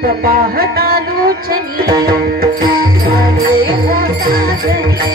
पाहता लुचनी झाले होता झाले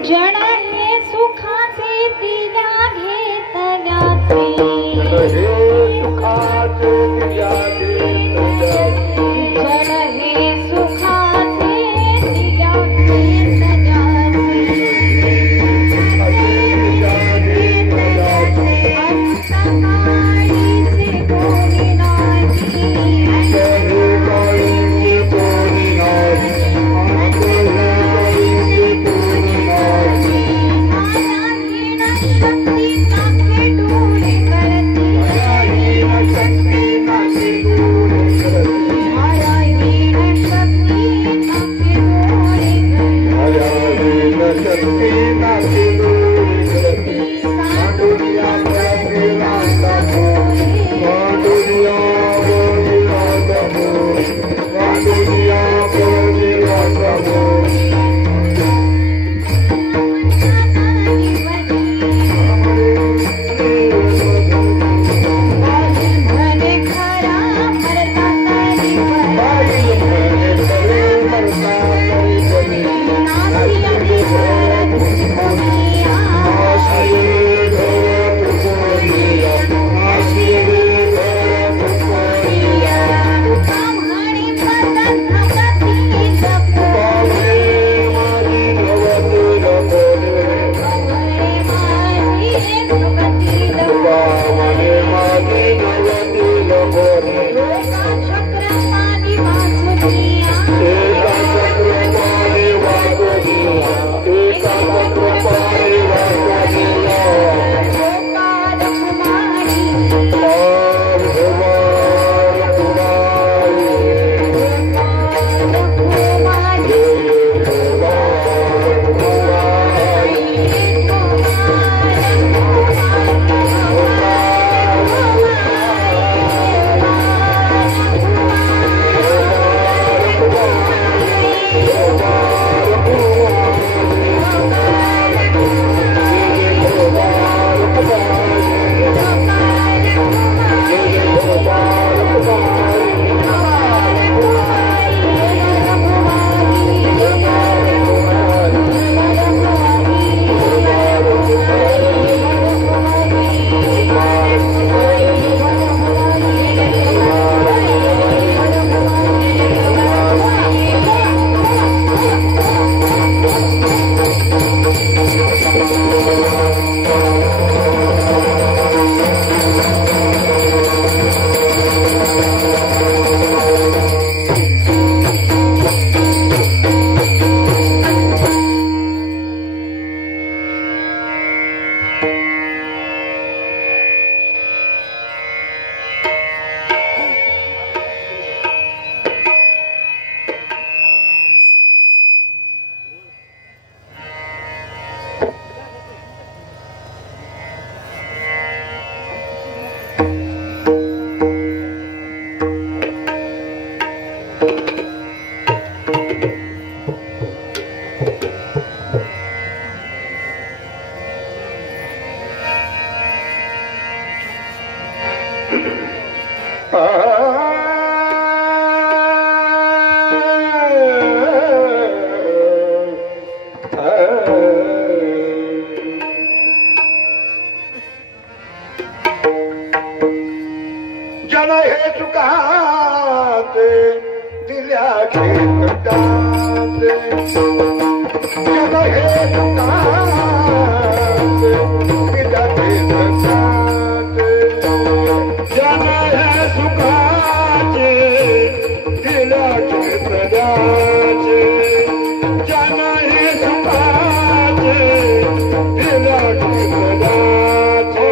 जण हे सुखाचे दिल्या घेतल्याचे जण हे सुखाचे दिल्या घेतल्याचे अंतकाळीचे जन हे चुकाते दिल्या खेळताते जन हे चुकाते दिल्या खेळताते जन हे सुखाचे दिल्या खेळताचे जन हे सुखाचे दिल्या खेळताचे जन हे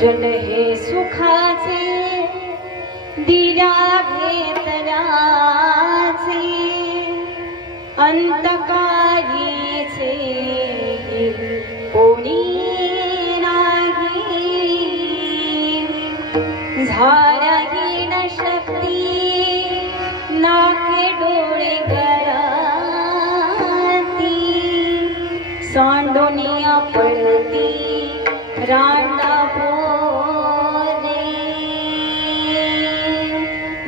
जन हे सुखाचे दिल्या घेतल्याचे अंतकारीचे कोणी नाही झाल्याहीन शक्ती नाके डोळे गराती सांडोनिया पडती रांडा बोले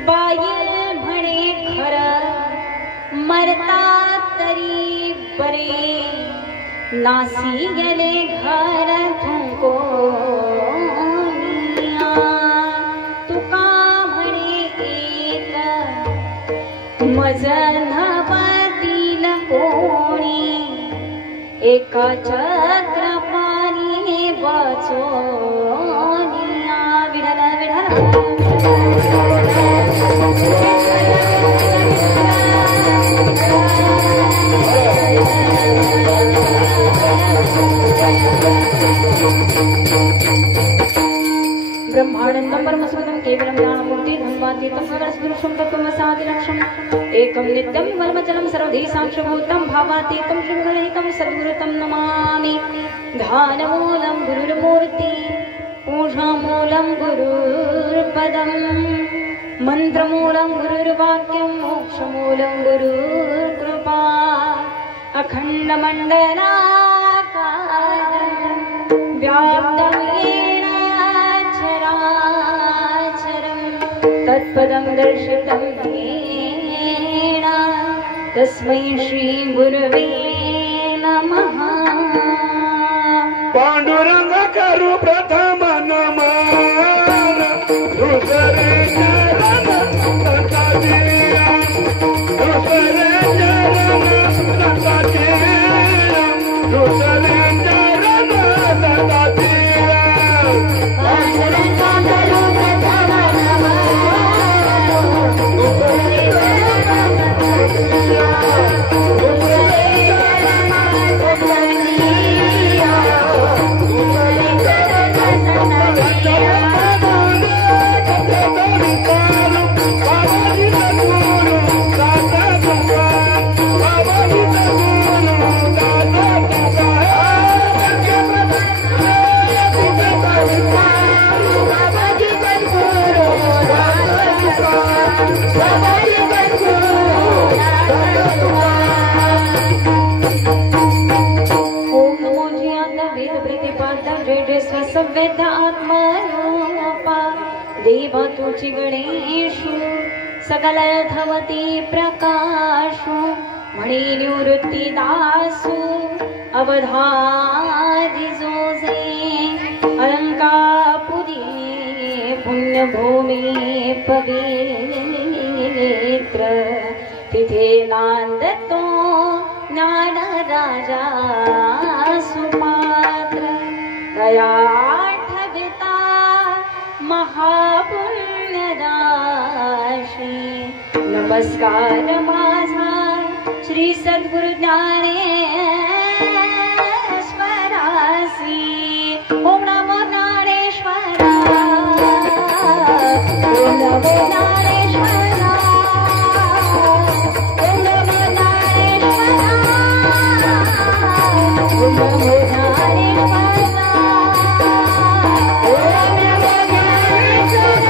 बाईल म्हणे खरं मरता तरी बरे नासी गेले घर थुंकोनिया तुका म्हणे एक मज नवतील कोणी एका चक्रपाणी वाचोनिया विढल विढल ब्रह्मानंदं परमसुखदं केवलं ज्ञानमूर्ति धर्मातीतं सगलसदृशं तत्त्वमसादिलक्ष्यम् एकं नित्यं वर्मचलं सर्वधी साक्षभूतं भावातीतं शृङ्गरहितं सद्गुरुतं नमामि ध्यानमूलं गुरुर्मूर्ति पूजामूलं गुरुर्पदं मन्त्रमूलं गुरुर्वाक्यं मोक्षमूलं गुरुर्कृपा अखण्डमण्डलाकारं व्याप्तं येन चराचरं तत्पदं दर्शितं येन तस्मै श्री गुरवे नमः। पांडुरंग करू प्रथम नमन दुसरे चरण संता दिया दुसरे चरण संता दिया दुसरे चरण संता दिया पांडुरंग करू प्रथम नमन दुसरे चरण संता दिया वेद आत्मरूपा देवा तुझी गणेशु सकल धवती प्रकाशु मणि निवृत्ती दासु अवधारी जोसे अलंकापुरी पुण्यभूमी पवित्र तिथे नांदतो ज्ञान राजा सुपात्र दयाठविता महापुण्यराशी नमस्कार माझा श्री सद्गुरु ज्ञानेश्वरासी ओम नमो ज्ञानेश्वरा ओम नमो ज्ञानेश्वरा ओम नमो ज्ञानेश्वरा ओम नमो ज्ञानेश्वरा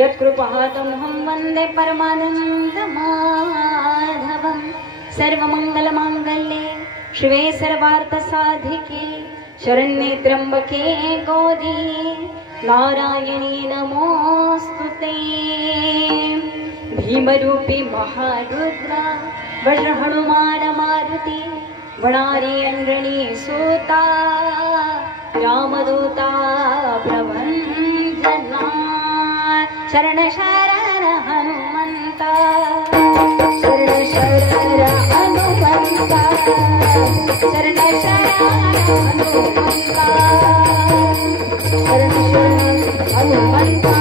यत्कृपातमहं वन्दे परमानन्दमाधवं सर्वमङ्गलमाङ्गल्ये शिवे सर्वार्थसाधिके शरण्ये त्र्यम्बके गौरी नारायणी नमोऽस्तुते भीमरूपी महारुद्रा वज्रहनुमान मारुति वणारी अंजनी सूता रामदूता प्रभंजना शरण शरण हनुमंता शरण शरण हनुमंता शरण शरण हनुमंता शरण शरण हनुमंता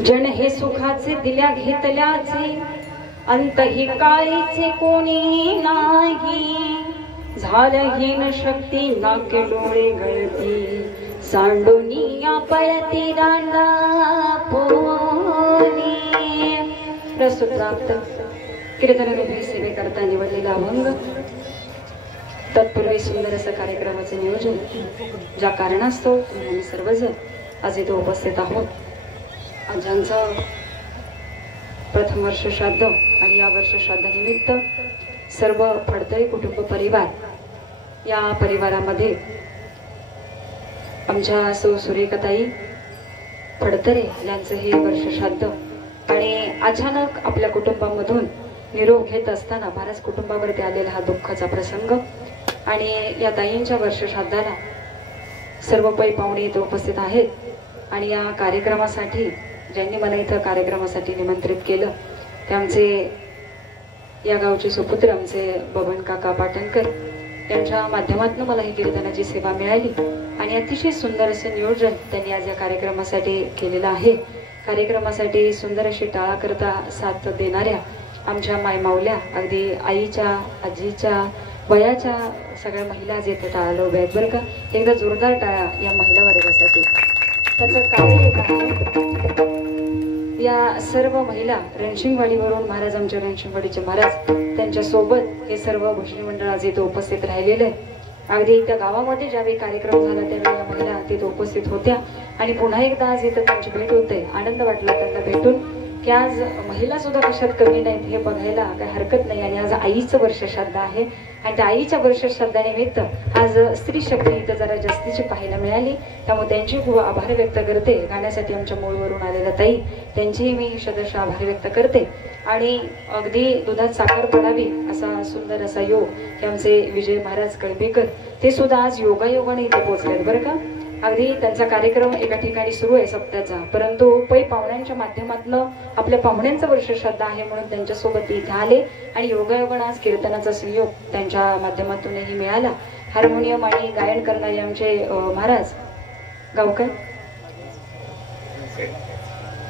जन हे सुखाचे दिल्या घेतल्याचे अंतही काळीचे कोणी नाही झालं हीन शक्ती नाके डोळे गळती सांडोनी पळती रांडा पोनी प्रस्तुत प्राप्त कीर्तनरूपी सेवेकरता निवडलेला अभंग तत्पूर्वी सुंदर असं कार्यक्रमाचे नियोजन ज्या कारणास्तव आम्ही सर्वजण आज इथे उपस्थित आहोत ज्यांचं प्रथम वर्ष श्राद्ध आणि या वर्ष श्राद्धानिमित्त सर्व फडतई कुटुंब परिवार या परिवारामध्ये आमच्या सौ सुरेखाताई फडतरे यांचं हे वर्ष श्राद्ध आणि अचानक आपल्या कुटुंबामधून निरोप घेत असताना महाराज कुटुंबावरती आलेला हा दुःखाचा प्रसंग आणि या ताईंच्या वर्ष श्राद्धाला सर्व पै पाहुणे इथे उपस्थित आहेत आणि या कार्यक्रमासाठी ज्यांनी मला इथं कार्यक्रमासाठी निमंत्रित केलं ते आमचे या गावचे सुपुत्र आमचे बबन काका पाटणकर यांच्या माध्यमातून मला ही कीर्तनाची सेवा मिळाली आणि अतिशय सुंदर असं नियोजन त्यांनी आज या कार्यक्रमासाठी केलेलं आहे कार्यक्रमासाठी सुंदर अशी टाळा करता साथ देणाऱ्या आमच्या मायमावल्या अगदी आईच्या आजीच्या वयाच्या सगळ्या महिला आज इथे टाळाला उभ्या आहेत बरं का एकदा जोरदार टाळा या महिला वर्गासाठी त्याचं कारण एक आहे या सर्व महिला रणशिंगवाडीवरून महाराज आमच्या रणशिंगवाडीचे महाराज त्यांच्या सोबत हे सर्व भजनी मंडळ आज इथे उपस्थित राहिलेले आहे अगदी त्या गावामध्ये ज्यावेळी कार्यक्रम झाला त्यावेळी या महिला तिथे उपस्थित होत्या आणि पुन्हा एकदा आज इथं त्यांची भेट होते आनंद वाटला त्यांना भेटून की आज महिला सुद्धा कशात कमी नाहीत हे बघायला काही हरकत नाही आणि आज आईचं वर्ष श्राद्ध आहे आणि त्या आईच्या वर्ष श्राद्धानिमित्त आज स्त्री शक्ती इथं जरा जास्तीची पाहायला मिळाली त्यामुळे त्यांचे खूप आभार व्यक्त करते गाण्यासाठी आमच्या मूळवरून आलेल्या ताई त्यांचेही मी शतश आभार व्यक्त करते आणि अगदी दुधात साखर पडावी असा सुंदर असा योग हे आमचे विजय महाराज कळंबेकर ते सुद्धा आज योगायोगाने इथे पोहोचलेत बरं का अगदी त्यांचा कार्यक्रम एका ठिकाणी सुरू आहे सप्त्याचा परंतु पै पाहुण्यांच्या माध्यमातून आपल्या पाहुण्यांचं वर्ष श्राद्ध आहे म्हणून त्यांच्यासोबत ते इथे आले आणि योगायोगाने आज कीर्तनाचा संयोग त्यांच्या माध्यमातूनही मिळाला हार्मोनियम आणि गायन करणारे आमचे महाराज गावकर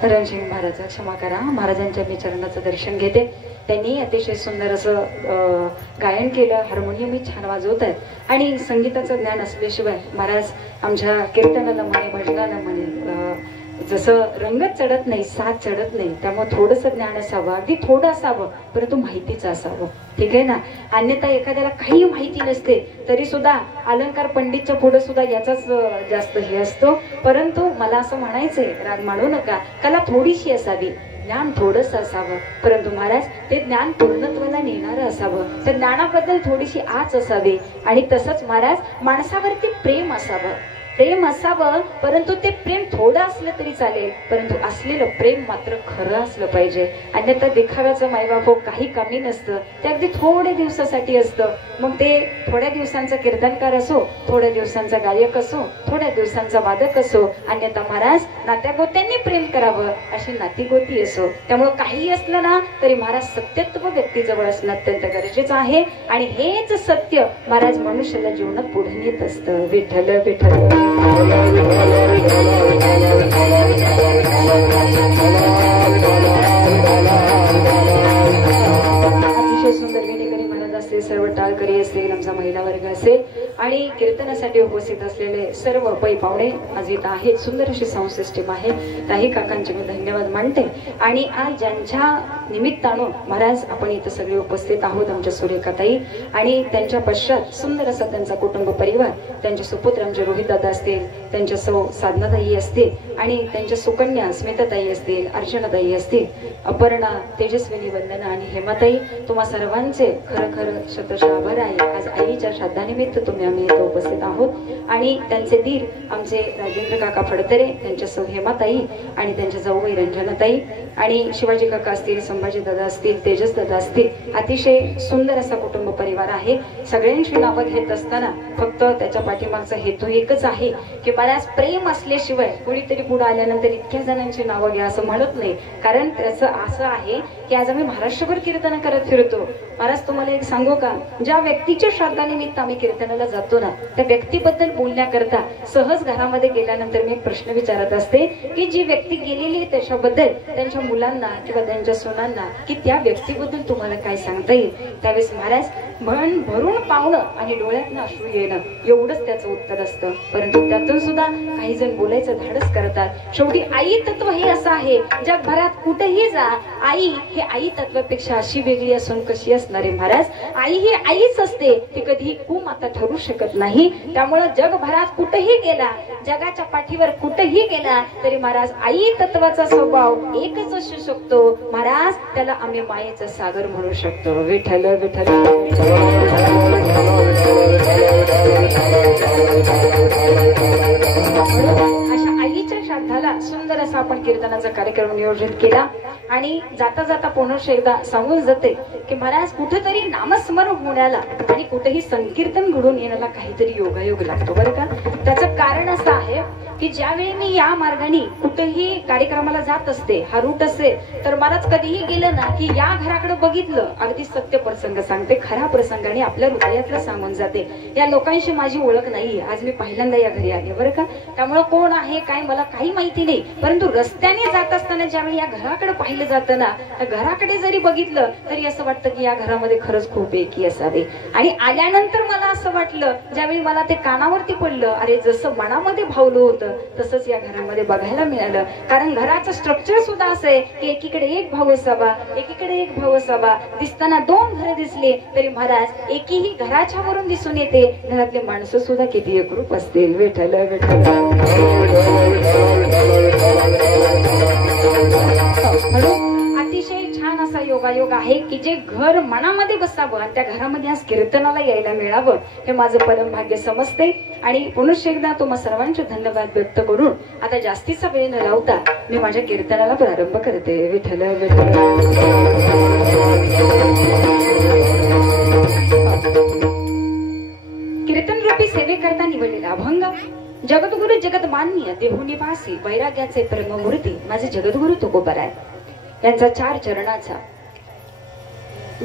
रणसिंग महाराज क्षमा करा, महाराजांच्या मी चरणाचं दर्शन घेते. त्यांनी अतिशय सुंदर असं गायन केलं, हार्मोनियम छान वाजवत आहेत आणि संगीताचं ज्ञान असल्याशिवाय महाराज आमच्या कीर्तनाला म्हणे, भजनाला म्हणे, जसं रंगत चढत नाही, साथ चढत नाही, त्यामुळे थोडंसं ज्ञान असावं, अगदी थोडं असावं, परंतु माहितीचं असावं. ठीक आहे ना. अन्यथा एखाद्याला काही माहिती नसते तरी सुद्धा अलंकार पंडितच्या पुढे सुद्धा याचाच जास्त हे असतो. परंतु मला असं म्हणायचंय, राग मानू नका, कला थोडीशी असावी, ज्ञान थोडंसं असावं, परंतु महाराज ते ज्ञान पूर्णत्वाला नेणारं असावं. त्या ज्ञानाबद्दल थोडीशी आच असावी. आणि तसंच महाराज माणसावरती प्रेम असावं, प्रेम असावं, परंतु ते प्रेम थोडं असलं तरी चालेल, परंतु असलेलं प्रेम मात्र खरं असलं पाहिजे. अन्यथा देखाव्याचं मायबाप हो काही कमी नसतं, ते अगदी थोड्या दिवसासाठी असतं. मग ते थोड्या दिवसांचा कीर्तनकार असो, थोड्या दिवसांचा गायक असो, थोड्या दिवसांचा वादक असो, अन्यथा महाराज नात्या गोत्यांनी प्रेम करावं अशी नातीगोती असो. त्यामुळे काही असलं ना तरी महाराज सत्यत्व व्यक्तीजवळ असणं अत्यंत गरजेचं आहे. आणि हेच सत्य महाराज मनुष्याला जीवनात पुढे नेत असतं. विठ्ठल विठ्ठल. अतिशय सुंदर विणेकरी महाराज असतील, सर्व टाळकरी असतील, आमचा महिला वर्ग असेल आणि कीर्तनासाठी उपस्थित असलेले सर्व पै पाहुणे आज इथं आहेत. सुंदर अशी साऊंड सिस्टीम आहे. त्याही काकांचे मी धन्यवाद मानते. आणि आज ज्यांच्या निमित्तानं महाराज आपण इथं सगळे उपस्थित आहोत, आमच्या सुरेखाताई आणि त्यांच्या पश्चात सुंदर असा त्यांचा कुटुंब परिवार, त्यांचे सुपुत्र आमचे रोहित दादा असतील, त्यांच्या सौ साधनाताई असतील आणि त्यांच्या सुकन्या स्मिताताई असतील, अर्चनाताई असतील, अपर्णा, तेजस्विनी, वंदना आणि हेमाताई, तुम्हा सर्वांचे खरं खरं शतशः आभार आहे. आज आईच्या श्राद्धानिमित्त तुम्ही आम्ही इथं उपस्थित आहोत. आणि त्यांचे दीर आमचे राजेंद्र काका फडतरे, त्यांच्या सौ हेमाताई आणि त्यांच्या जाऊबाई रंजनाताई आणि शिवाजी काका असतील, संभाजी दादा असतील, तेजस दादा असतील, अतिशय सुंदर असा कुटुंब परिवार आहे. सगळ्यांची नावं घेत असताना फक्त त्याच्या पाठीमागचा हेतू एकच आहे की बऱ्याच प्रेम असल्याशिवाय कोणीतरी पुढे आल्यानंतर इतक्या जणांची नावं घ्या असं म्हणत नाही. कारण त्याचं असं आहे की आज आम्ही महाराष्ट्रभर कीर्तन करत फिरतो. महाराज तुम्हाला एक सांगू का, ज्या व्यक्तीच्या श्राद्धानिमित्त आम्ही कीर्तनाला जातो ना, त्या व्यक्तीबद्दल बोलण्याकरता सहज घरामध्ये गेल्यानंतर मी एक प्रश्न विचारत असते की जी व्यक्ती गेलेली आहे त्याच्याबद्दल त्यांच्या मुलांना किंवा त्यांच्या सुनांना की त्या व्यक्तीबद्दल तुम्हाला काय सांगता येईल. त्यावेळेस महाराज मन भरून पावणं आणि डोळ्यातनं अश्रू येणं एवढंच त्याचं उत्तर असतं. परंतु त्यातून सुद्धा काही जण बोलायचं धाडस करतात. शेवटी आई तत्व हे असं आहे, जगभरात कुठेही जा, आई हे आई तत्वापेक्षा अशी वेगळी असून कशी असणार आहे महाराज. आई ही आईच असते, ती कधीही कुमाता ठरू शकत नाही. त्यामुळे जगभरात कुठेही गेला, जगाच्या पाठीवर कुठेही गेला तरी महाराज आई तत्वाचा स्वभाव एकच असू शकतो महाराज, त्याला आम्ही मायेचा सागर म्हणू शकतो. विठ्ठल विठ्ठल. अशा आईच्या श्राद्धाला सुंदर असा आपण कीर्तनाचा कार्यक्रम नियोजित केला. आणि जाता जाता पुनश्च एकदा सांगून जाते की महाराज कुठेतरी नामस्मरण होण्याला आणि कुठेही संकीर्तन घडून येण्याला काहीतरी योगायोग लागतो बरं का. त्याचं कारण असं आहे की ज्यावेळी मी या मार्गाने कुठेही कार्यक्रमाला जात असते, हा रूट असेल तर महाराज कधीही गेलं ना की या घराकडे बघितलं, अगदी सत्य प्रसंग सांगते, खरा प्रसंगाने आपल्या हृदयातलं सांगून जाते. या लोकांशी माझी ओळख नाहीये, आज मी पहिल्यांदा या घरी आले बरं का. त्यामुळे कोण आहे काय मला काही माहिती नाही. परंतु रस्त्याने जात असताना ज्यावेळी या घराकडे पाहिलं जातं ना, त्या घराकडे जरी बघितलं तरी असं वाटतं की या घरामध्ये खरंच खूप एकी असावी. आणि आल्यानंतर मला असं वाटलं, ज्यावेळी मला ते कानावरती पडलं, अरे जसं मनामध्ये भावलं होतं तसंच या घरामध्ये बघायला मिळालं. कारण घराचं स्ट्रक्चर सुद्धा असं आहे की एकीकडे एक भाऊ असावा, एकीकडे एक भाऊ असावा. दिसताना दोन घरं दिसले तरी महाराज एकीही घराच्या वरून दिसून येते घरातले माणसं सुद्धा किती एकरूप असतील. विठ्ठल विठ्ठल. अतिशय छान असा योगायोग आहे की जे घर मनामध्ये बसावं आणि त्या घरामध्ये आज कीर्तनाला यायला मिळावं हे माझं परम भाग्य समजते. आणि पुनश्च एकदा तुम्हा सर्वांचे धन्यवाद व्यक्त करून आता जास्तीचा वेळ न लावता मी माझ्या कीर्तनाला प्रारंभ करते. विठ्ठल विठ्ठल. कीर्तन रूपी सेवेकरता निवडलेला अभंग जगद्गुरु जगदमान्य देहुनिवासी वैराग्याचे परममूर्ती माझे जगद्गुरु तुकोबराय यांचा 4 चरणाचा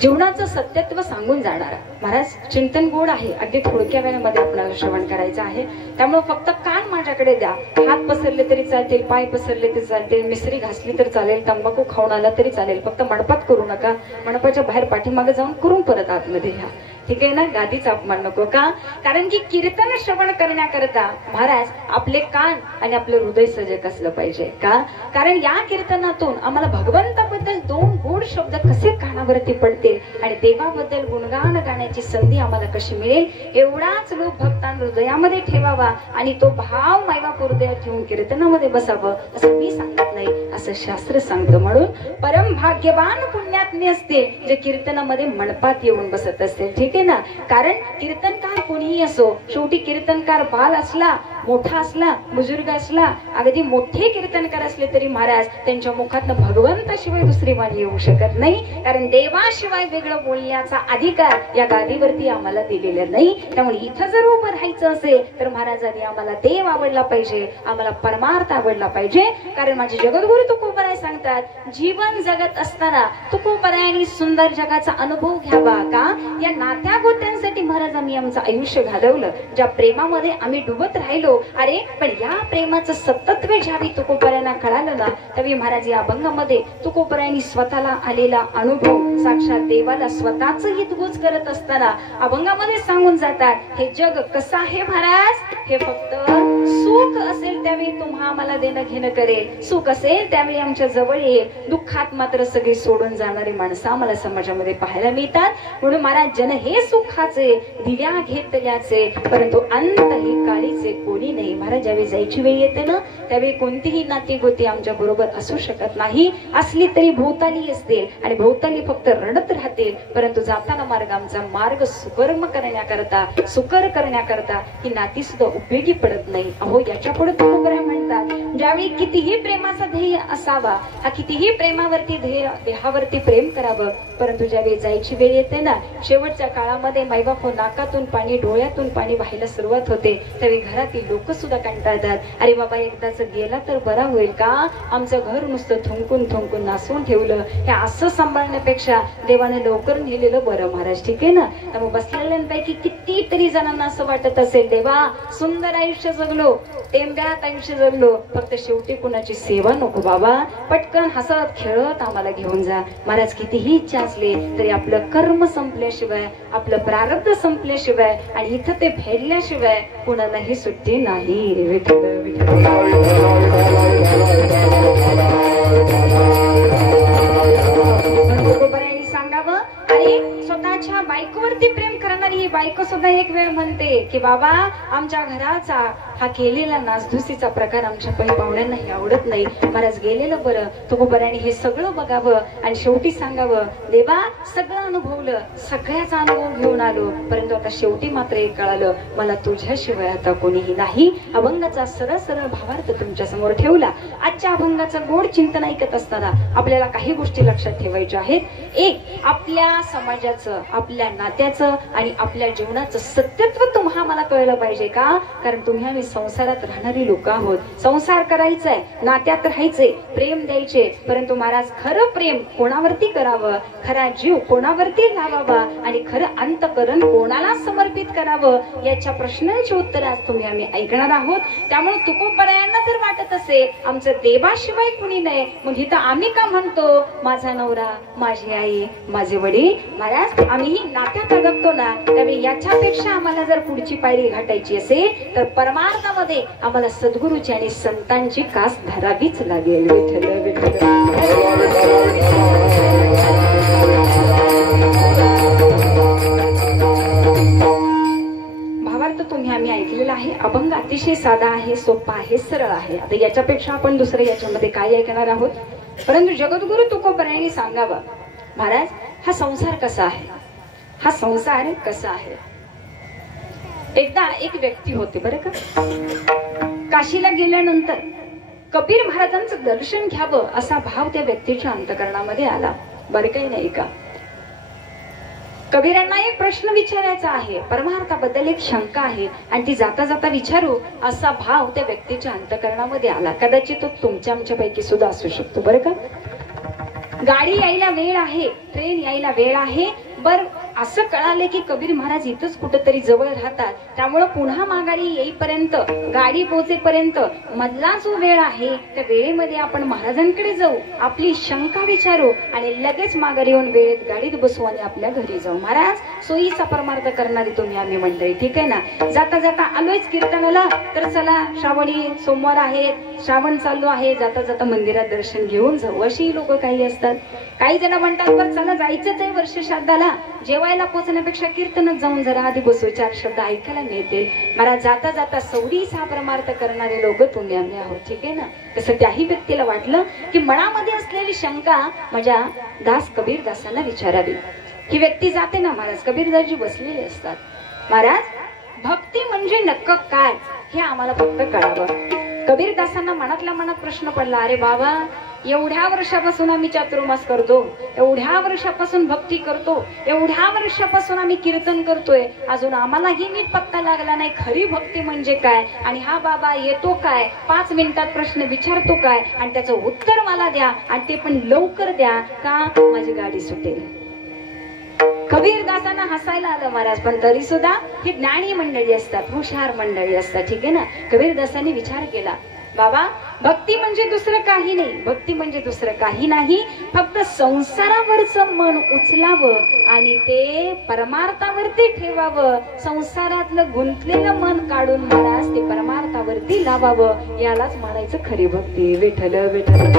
जीवनाचं सत्यत्व सांगून जाणारा महाराज चिंतन गोड आहे. अगदी थोडक्या वेळामध्ये आपल्याला श्रवण करायचं आहे. त्यामुळे फक्त कान माझ्याकडे द्या. हात पसरले तरी चालतील, पाय पसरले तरी चालतील, मिसरी घासली तर चालेल, तंबाखू खाऊन आला तरी चालेल. फक्त मंडपात करू नका. मंडपाच्या बाहेर पाठीमागे जाऊन करून परत आतमध्ये घ्या. ठीक आहे ना. गादीचा अपमान नको. का? कारण की कीर्तन श्रवण करण्याकरता महाराज आपले कान आणि आपलं हृदय सजग असलं पाहिजे. का? कारण या कीर्तनातून आम्हाला भगवंताबद्दल 2 गोड शब्द कसे कानावरती पडतील आणि देवाबद्दल गुणगान गाण्याची संधी आम्हाला कशी मिळेल, एवढाच लोक भक्तांना हृदयामध्ये ठेवावा आणि तो भाव मायबाप हृदयात ठेवून कीर्तनामध्ये बसावं असं मी सांगत नाही, असं शास्त्र सांगतं. म्हणून परम भाग्यवान पुण्यात्मे असते जे कीर्तनामध्ये मंडपात येऊन बसत असतील. ठीक आहे ना. कारण कीर्तनकार कोणीही असो, शेवटी कीर्तनकार बाल असला, मोठा असला, बुजुर्ग असला, अगदी मोठे कीर्तनकार असले तरी महाराज त्यांच्या मुखातनं भगवंताशिवाय दुसरी वाणी येऊ शकत नाही. कारण देवाशिवाय वेगळं बोलण्याचा अधिकार या गादीवरती आम्हाला दिलेला नाही. त्यामुळे इथं जर उभं राहायचं असेल तर महाराजांनी आम्हाला देव आवडला पाहिजे, आम्हाला परमार्थ आवडला पाहिजे. कारण माझे जगद्गुरु तुकोबराय सांगतात, जीवन जगत असताना तुकोबरायांनी सुंदर जगाचा अनुभव घ्यावा. का? या नात्या गोत्यांसाठी महाराजांनी आमचं आयुष्य घालवलं. ज्या प्रेमामध्ये आम्ही डुबत राहिलो, अरे पण या प्रेमाचं सतत्व ज्यावेळी तुकोबरायांना कळालं ना, त्यावेळी महाराज या अभंगामध्ये तुकोबरायांनी स्वतःला आलेला अनुभव साक्षात देवाला स्वतःच हितगुज करत असताना अभंगामध्ये सांगून जातात, हे जग कसं आहे महाराज, हे फक्त सुख असेल त्यावेळी तुम्हा आम्हाला देणं घेणं करेल, सुख असेल त्यावेळी आमच्या जवळ येईल, दुःखात मात्र सगळी सोडून जाणारी माणसं आम्हाला समाजामध्ये पाहायला मिळतात. म्हणून महाराज जन हे सुखाचे दिव्या घेतल्याचे, परंतु अंत हे काळीचे कोणी नाही. महाराज ज्यावेळी जायची वेळ येते ना, त्यावेळी कोणतीही नाती गोती आमच्या बरोबर असू शकत नाही. असली तरी भोवताली असतील आणि भोवताली फक्त रडत राहतील, परंतु जाताना मार्ग आमचा मार्ग सुकर्म करण्याकरता, सुकर करण्याकरता ही नाती सुद्धा उपयोगी पडत नाही. अहो याच्या पुढे तुकोबराय म्हणतात, ज्यावेळी कितीही प्रेमाचा ध्येय असावा, हा कितीही प्रेमावरती ध्येय देहावरती प्रेम करावं, परंतु ज्यावेळी जायची वेळ येते ना, शेवटच्या काळामध्ये मायबाप नाकातून पाणी, डोळ्यातून पाणी व्हायला सुरुवात होते, त्यावेळी घरातील लोक सुद्धा कंटाळतात. अरे बाबा एकदाच गेला तर बरा होईल का, आमचं घर नुसतं थुंकून थुंकून नासून ठेवलं, हे असं सांभाळण्यापेक्षा देवाने लवकर नेलेलं बरं महाराज. ठीक आहे ना. त्यामुळे बसलेल्यांपैकी कितीतरी जणांना असं वाटत असेल, देवा सुंदर आयुष्य जगलो, टेंब्यात आयुष्य जगलो, फक्त शेवटी कुणाची सेवा नको बाबा, पटकन हसत खेळत आम्हाला घेऊन जा. महाराज कितीही इच्छा असली तरी आपलं कर्म संपल्याशिवाय, आपलं प्रारब्ध संपल्याशिवाय आणि इथं ते फेडल्याशिवाय कुणालाही सुट्टी नाही. विठ्ठल विठ्ठल सांगावं. अरे स्वतःच्या बायकोवरती प्रेम करणारी ही बायको सुद्धा एक वेळ म्हणते की बाबा आमच्या घराचा हा केलेला नासधुसीचा प्रकार आमच्या पाहुण्यांनाही आवडत नाही. महाराज गेलेलं बरं. तुकोबरायांनी हे सगळं बघावं आणि शेवटी सांगावं, देवा सगळं अनुभवलं, सगळ्याचा अनुभव घेऊन आलो, परंतु आता शेवटी मात्र एक कळालं, मला तुझ्याशिवाय आता कोणीही नाही. अभंगाचा सरळ सरळ भावार्थ तुमच्या समोर ठेवला. आजच्या अभंगाचं गोड चिंतन ऐकत असताना आपल्याला काही गोष्टी लक्षात ठेवायच्या आहेत. एक, आपल्या समाजाचं, आपल्या नात्याचं आणि आपल्या जीवनाचं सत्यत्व तुम्हा मला कळलं पाहिजे. का? कारण तुम्ही आम्ही संसारात राहणारी लोक आहोत. संसार करायचाय, नात्यात राहायचे, प्रेम द्यायचे, परंतु महाराज खरं प्रेम कोणावरती करावं, खरा जीव कोणावरती लावावा आणि खरं अंतकरण कोणाला समर्पित करावं, याच्या प्रश्नांची उत्तर आज तुम्ही आम्ही ऐकणार आहोत. त्यामुळे तुकोबरायांना जर वाटत असेल आमचं देवाशिवाय कुणी नाही, मग इथं आम्ही का म्हणतो माझा नवरा, माझी आई, माझे वडील. महाराज आम्हीही नात्यात अडकतो ना, त्यामुळे याच्यापेक्षा आम्हाला जर पुढची पायरी गाठायची असेल तर परमार्थामध्ये आम्हाला सद्गुरूची आणि संतांची कास धरावीच लागेल. विठ्ठल विठ्ठल भावार्थ तुम्ही आम्ही ऐकलेला आहे. अभंग अतिशय साधा आहे, सोपा आहे, सरळ आहे. आता याच्यापेक्षा आपण दुसरं याच्यामध्ये काय ऐकणार आहोत. परंतु जगद्गुरु तुकोबरायांनी सांगावा, महाराज हा संसार कसा आहे, हा संसार कसा आहे. एकदा एक व्यक्ती होते बरं का, काशीला गेल्यानंतर कबीर महाराजांचं दर्शन घ्यावं असा भाव त्या व्यक्तीच्या अंतकरणामध्ये आला. बरं काही नाही का. कबीरांना एक प्रश्न विचारायचा आहे, परमार्थाबद्दल एक शंका आहे आणि ती जाता जाता विचारू असा भाव त्या व्यक्तीच्या अंतकरणामध्ये आला. कदाचित तो तुमच्या आमच्या पैकी सुद्धा असू शकतो बरं का. गाडी यायला वेळ आहे, ट्रेन यायला वेळ आहे. बर असं कळाले की कबीर महाराज इथंच कुठेतरी जवळ राहतात, त्यामुळं पुन्हा माघारी येईपर्यंत, गाडी पोहोचेपर्यंत मधला जो वेळ आहे त्या वेळेमध्ये आपण महाराजांकडे जाऊ, आपली शंका विचारू आणि लगेच माघारी येऊन वेळेत गाडीत बसू आणि आपल्या घरी जाऊ. महाराज सोयीचा परमार्थ करणारी तुम्ही आम्ही मंडळी, ठीक आहे ना. जाता जाता आलोयच कीर्तनाला, तर चला श्रावणी सोमवार आहेत, श्रावण चालू आहे, जाता जाता मंदिरात दर्शन घेऊन जाऊ, अशी लोक काही असतात. काही जण म्हणतात बरं चला जायचंच आहे वर्ष श्राद्धाला, जेवायला पोहोचण्यापेक्षा कीर्तनात जाऊन जरा आधी बसू, 4 शब्द ऐकायला मिळतील. मला जाता जाता सौरीचा परमार्थ करणारे लोक तुम्ही आम्ही आहोत, ठीक आहे ना. तसं त्याही व्यक्तीला वाटलं की मनामध्ये असलेली शंका माझ्या दास कबीर दासांना विचारावी. ही व्यक्ती जाते ना महाराज, कबीरदासजी बसलेले असतात. महाराज भक्ती म्हणजे नक्क काय हे आम्हाला फक्त कळावं. कबीरदासांना मनातल्या मनात प्रश्न पडला, अरे बाबा एवढ्या वर्षापासून आम्ही चातुर्मास करतो, एवढ्या वर्षापासून भक्ती करतो, एवढ्या वर्षापासून आम्ही कीर्तन करतोय, अजून आम्हालाही नीट पत्ता लागला नाही खरी भक्ती म्हणजे काय. आणि हा बाबा येतो काय, 5 मिनिटात प्रश्न विचारतो काय आणि त्याचं उत्तर मला द्या आणि ते पण लवकर द्या का माझी गाडी सुटेल. कबीरदासांना हसायला आलं महाराज, पण तरी सुद्धा ही ज्ञानी मंडळी असतात, हुशार मंडळी असतात, ठीक आहे ना. कबीरदासांनी विचार केला, बाबा भक्ती म्हणजे दुसरं काही नाही, भक्ती म्हणजे दुसरं काही नाही, फक्त संसारावरचं मन उचलावं आणि ते परमार्थावरती ठेवावं, संसारातलं गुंतलेलं मन काढून महाराज ते परमार्थावरती लावावं, यालाच म्हणायचं खरी भक्ती. विठ्ठल विठ्ठल.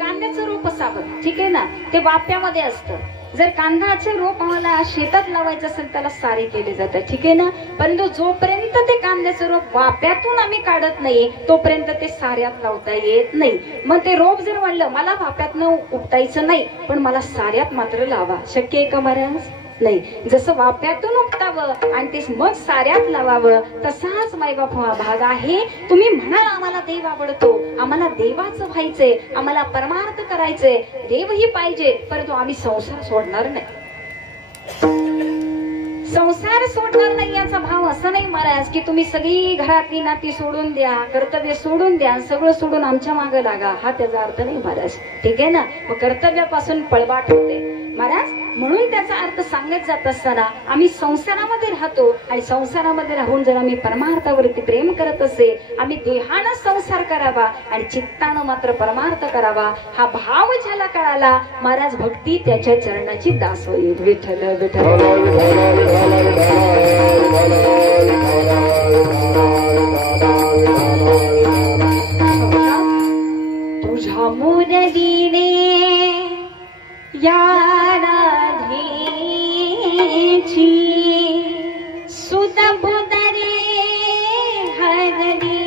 कांद्याचं रोप असावं, ठीक आहे ना, ते वाप्यामध्ये असतं. जर कांद्याचे रोप आम्हाला शेतात लावायचं असेल त्याला सारे केले जातात, ठीक आहे ना. परंतु जोपर्यंत ते कांद्याचं रोप वाप्यातून आम्ही काढत नाही तोपर्यंत ते साऱ्यात लावता येत नाही. मग ते रोप जर म्हणलं मला वाप्यातनं उपटायचं नाही पण मला साऱ्यात मात्र लावा, शक्य आहे का महाराज? नाही. जसं वाप्यातून उपटावं आणि ते मग साऱ्यात लावावं, तसाच मायबाप हा भाग आहे. तुम्ही म्हणाल आम्हाला देव आवडतो, आम्हाला देवाचं व्हायचंय, आम्हाला परमार्थ करायचंय, देवही पाहिजे, परंतु आम्ही संसार सोडणार नाही. संसार सोडणार नाही याचा भाव असं नाही महाराज की तुम्ही सगळी घरातली नाती सोडून द्या, कर्तव्य सोडून द्या, सगळं सोडून आमच्या मागे लागा, हा त्याचा अर्थ नाही महाराज, ठीक आहे ना. मग कर्तव्यापासून पळवाट होते महाराज. म्हणून त्याचा अर्थ सांगत जात असताना आम्ही संसारामध्ये राहतो आणि संसारामध्ये राहून जर आम्ही परमार्थावरती प्रेम करत असेल, आम्ही देहानं संसार करावा आणि चित्तानं मात्र परमार्थ करावा, हा भाव ज्याला कळाला महाराज भक्ती त्याच्या चरणाची दास होईल. विठ्ठल विठ्ठल. तुझ्या मुरलीने या सुदा बुदरे हरली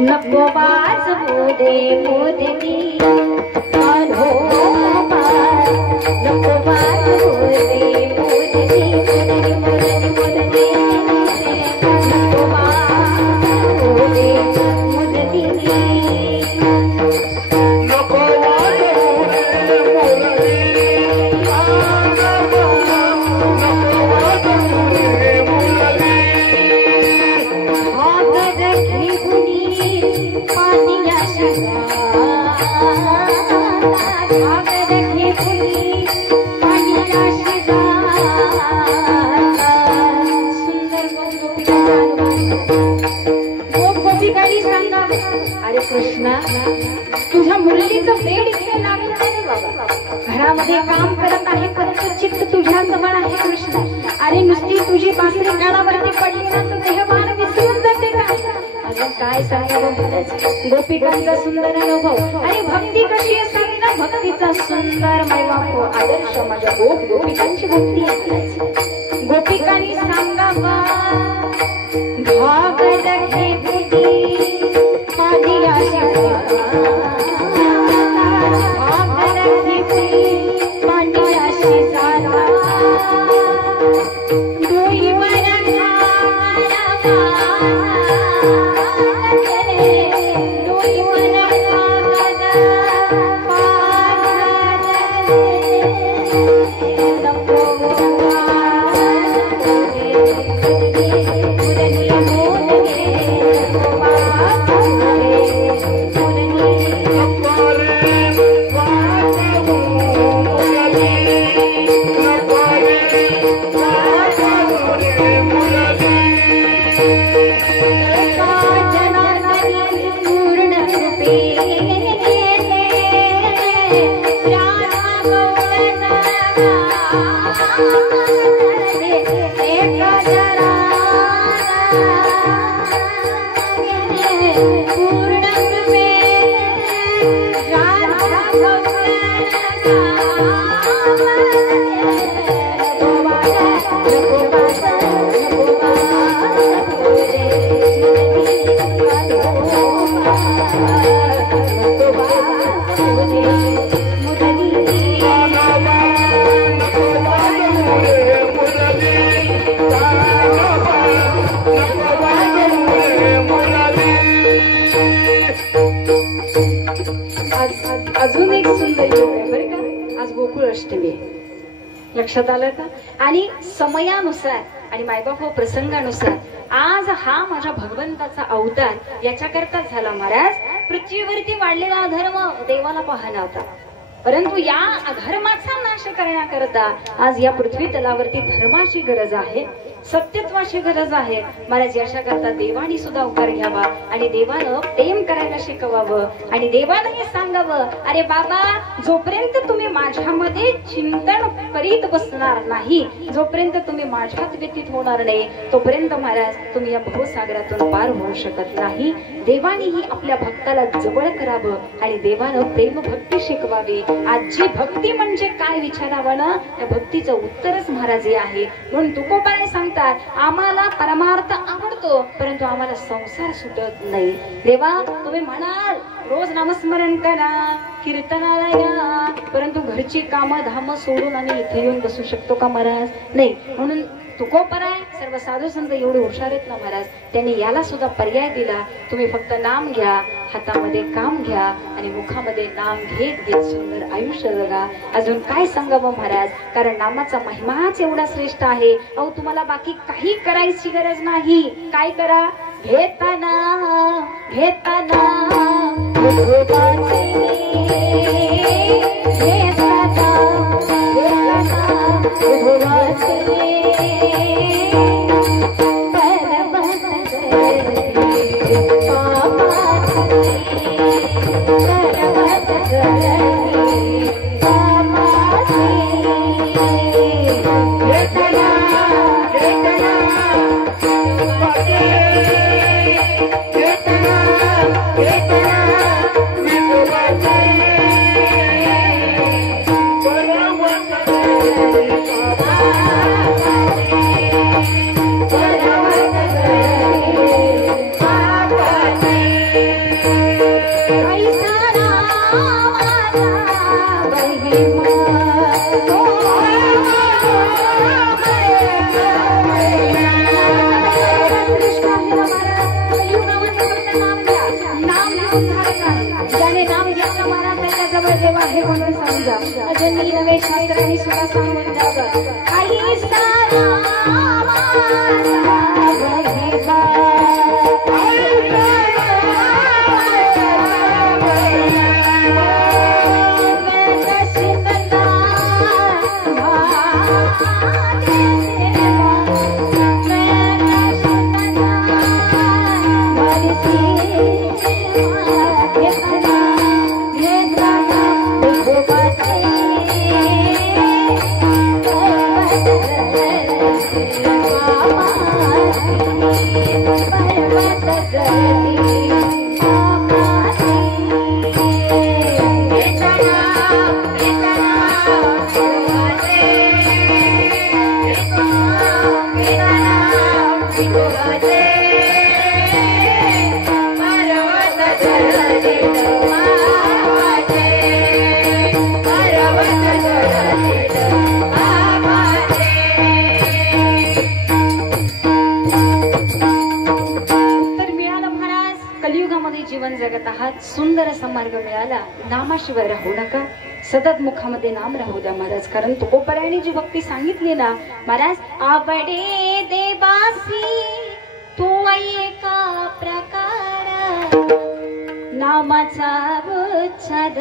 नको वाजवू दे मुरली, नको वाजवू दे मुरली, मुरली मुरली मुरली नको वाजवू दे मुरली. अरे कृष्णा तुझ्या मुरलीचं वेळ इथे लागलं आहे बाबा, घरामध्ये काम करत आहे परंतु चित्त तुझ्या जवळ आहे कृष्णा. अरे नुसती तुझी बासरी कानावरती पडली ना तर देहभान विसरून जाते का? अजून काय सांगावं बोलायचं. गोपिकांचा सुंदर अनुभव. अरे भक्ती कशी असावी ना, भक्तीचा सुंदर मैबापो आदर्श माझ्या गोपिकांची भक्ती आहे. गोपिकांनी सांगावा भाग रखे Thank you. अजून एक सुंदर योग आहे बरं का. आज गोकुळ अष्टमी लक्षात आलं का. आणि समयानुसार आणि मायबाप व प्रसंगानुसार आज हा माझ्या भगवंताचा अवतार याच्याकरता झाला. महाराज पृथ्वीवरती वाढलेला अधर्म देवाला पाहणा होता, परंतु या अधर्माचा नाश करण्याकरता आज या पृथ्वी तलावरती धर्माची गरज आहे, सत्यत्वाची गरज आहे. महाराज याच्याकरता देवानी सुद्धा अवतार घ्यावा आणि देवानं प्रेम करायला शिकवावं आणि देवानंही सांगावं, अरे बाबा जोपर्यंत तुम्ही माझ्यामध्ये चिंतन करीत बसणार नाही, जोपर्यंत तुम्ही माझ्यात व्यतीत होणार नाही, तोपर्यंत महाराज तुम्ही या भवसागरातून पार होऊ शकत नाही. देवानीही आपल्या भक्ताला जवळ करावं आणि देवानं प्रेम भक्ती शिकवावी. आजची भक्ती म्हणजे काय विचारावं ना, त्या भक्तीचं उत्तरच महाराज हे आहे. म्हणून तुकोबाने सांगतात आम्हाला परमार्थ आवडतो, परंतु आम्हाला संसार सुटत नाही. देवा तुम्ही म्हणाल रोज नामस्मरण करा, कीर्तनाला या, परंतु घरची कामं धाम सोडून आम्ही इथे येऊन बसू शकतो का महाराज? नाही. म्हणून तुकोबराय सर्व साधू संत एवढे हुशार आहेत ना महाराज, त्यांनी याला सुद्धा पर्याय दिला. तुम्ही फक्त नाम घ्या, हातामध्ये काम घ्या आणि मुखामध्ये नाम घेत घेत सुंदर आयुष्य जगा. अजून काय सांगावं महाराज, कारण नामाचा महिमाच एवढा श्रेष्ठ आहे. अहो तुम्हाला बाकी काही करायची गरज नाही. काय करा, घेताना घेताना अजूनही नवे शास्त्रांनी सुद्धा सांगून द्यावं. काही सारा सुंदर असा मार्ग मिळाला. नामाशिवाय राहू नका, सतत मुखामध्ये नाम राहू द्या महाराज. कारण तुकोबरायाने जी भक्ती सांगितली ना महाराज, आवडे देवासी तू एका प्रकार नामाचा उच्चार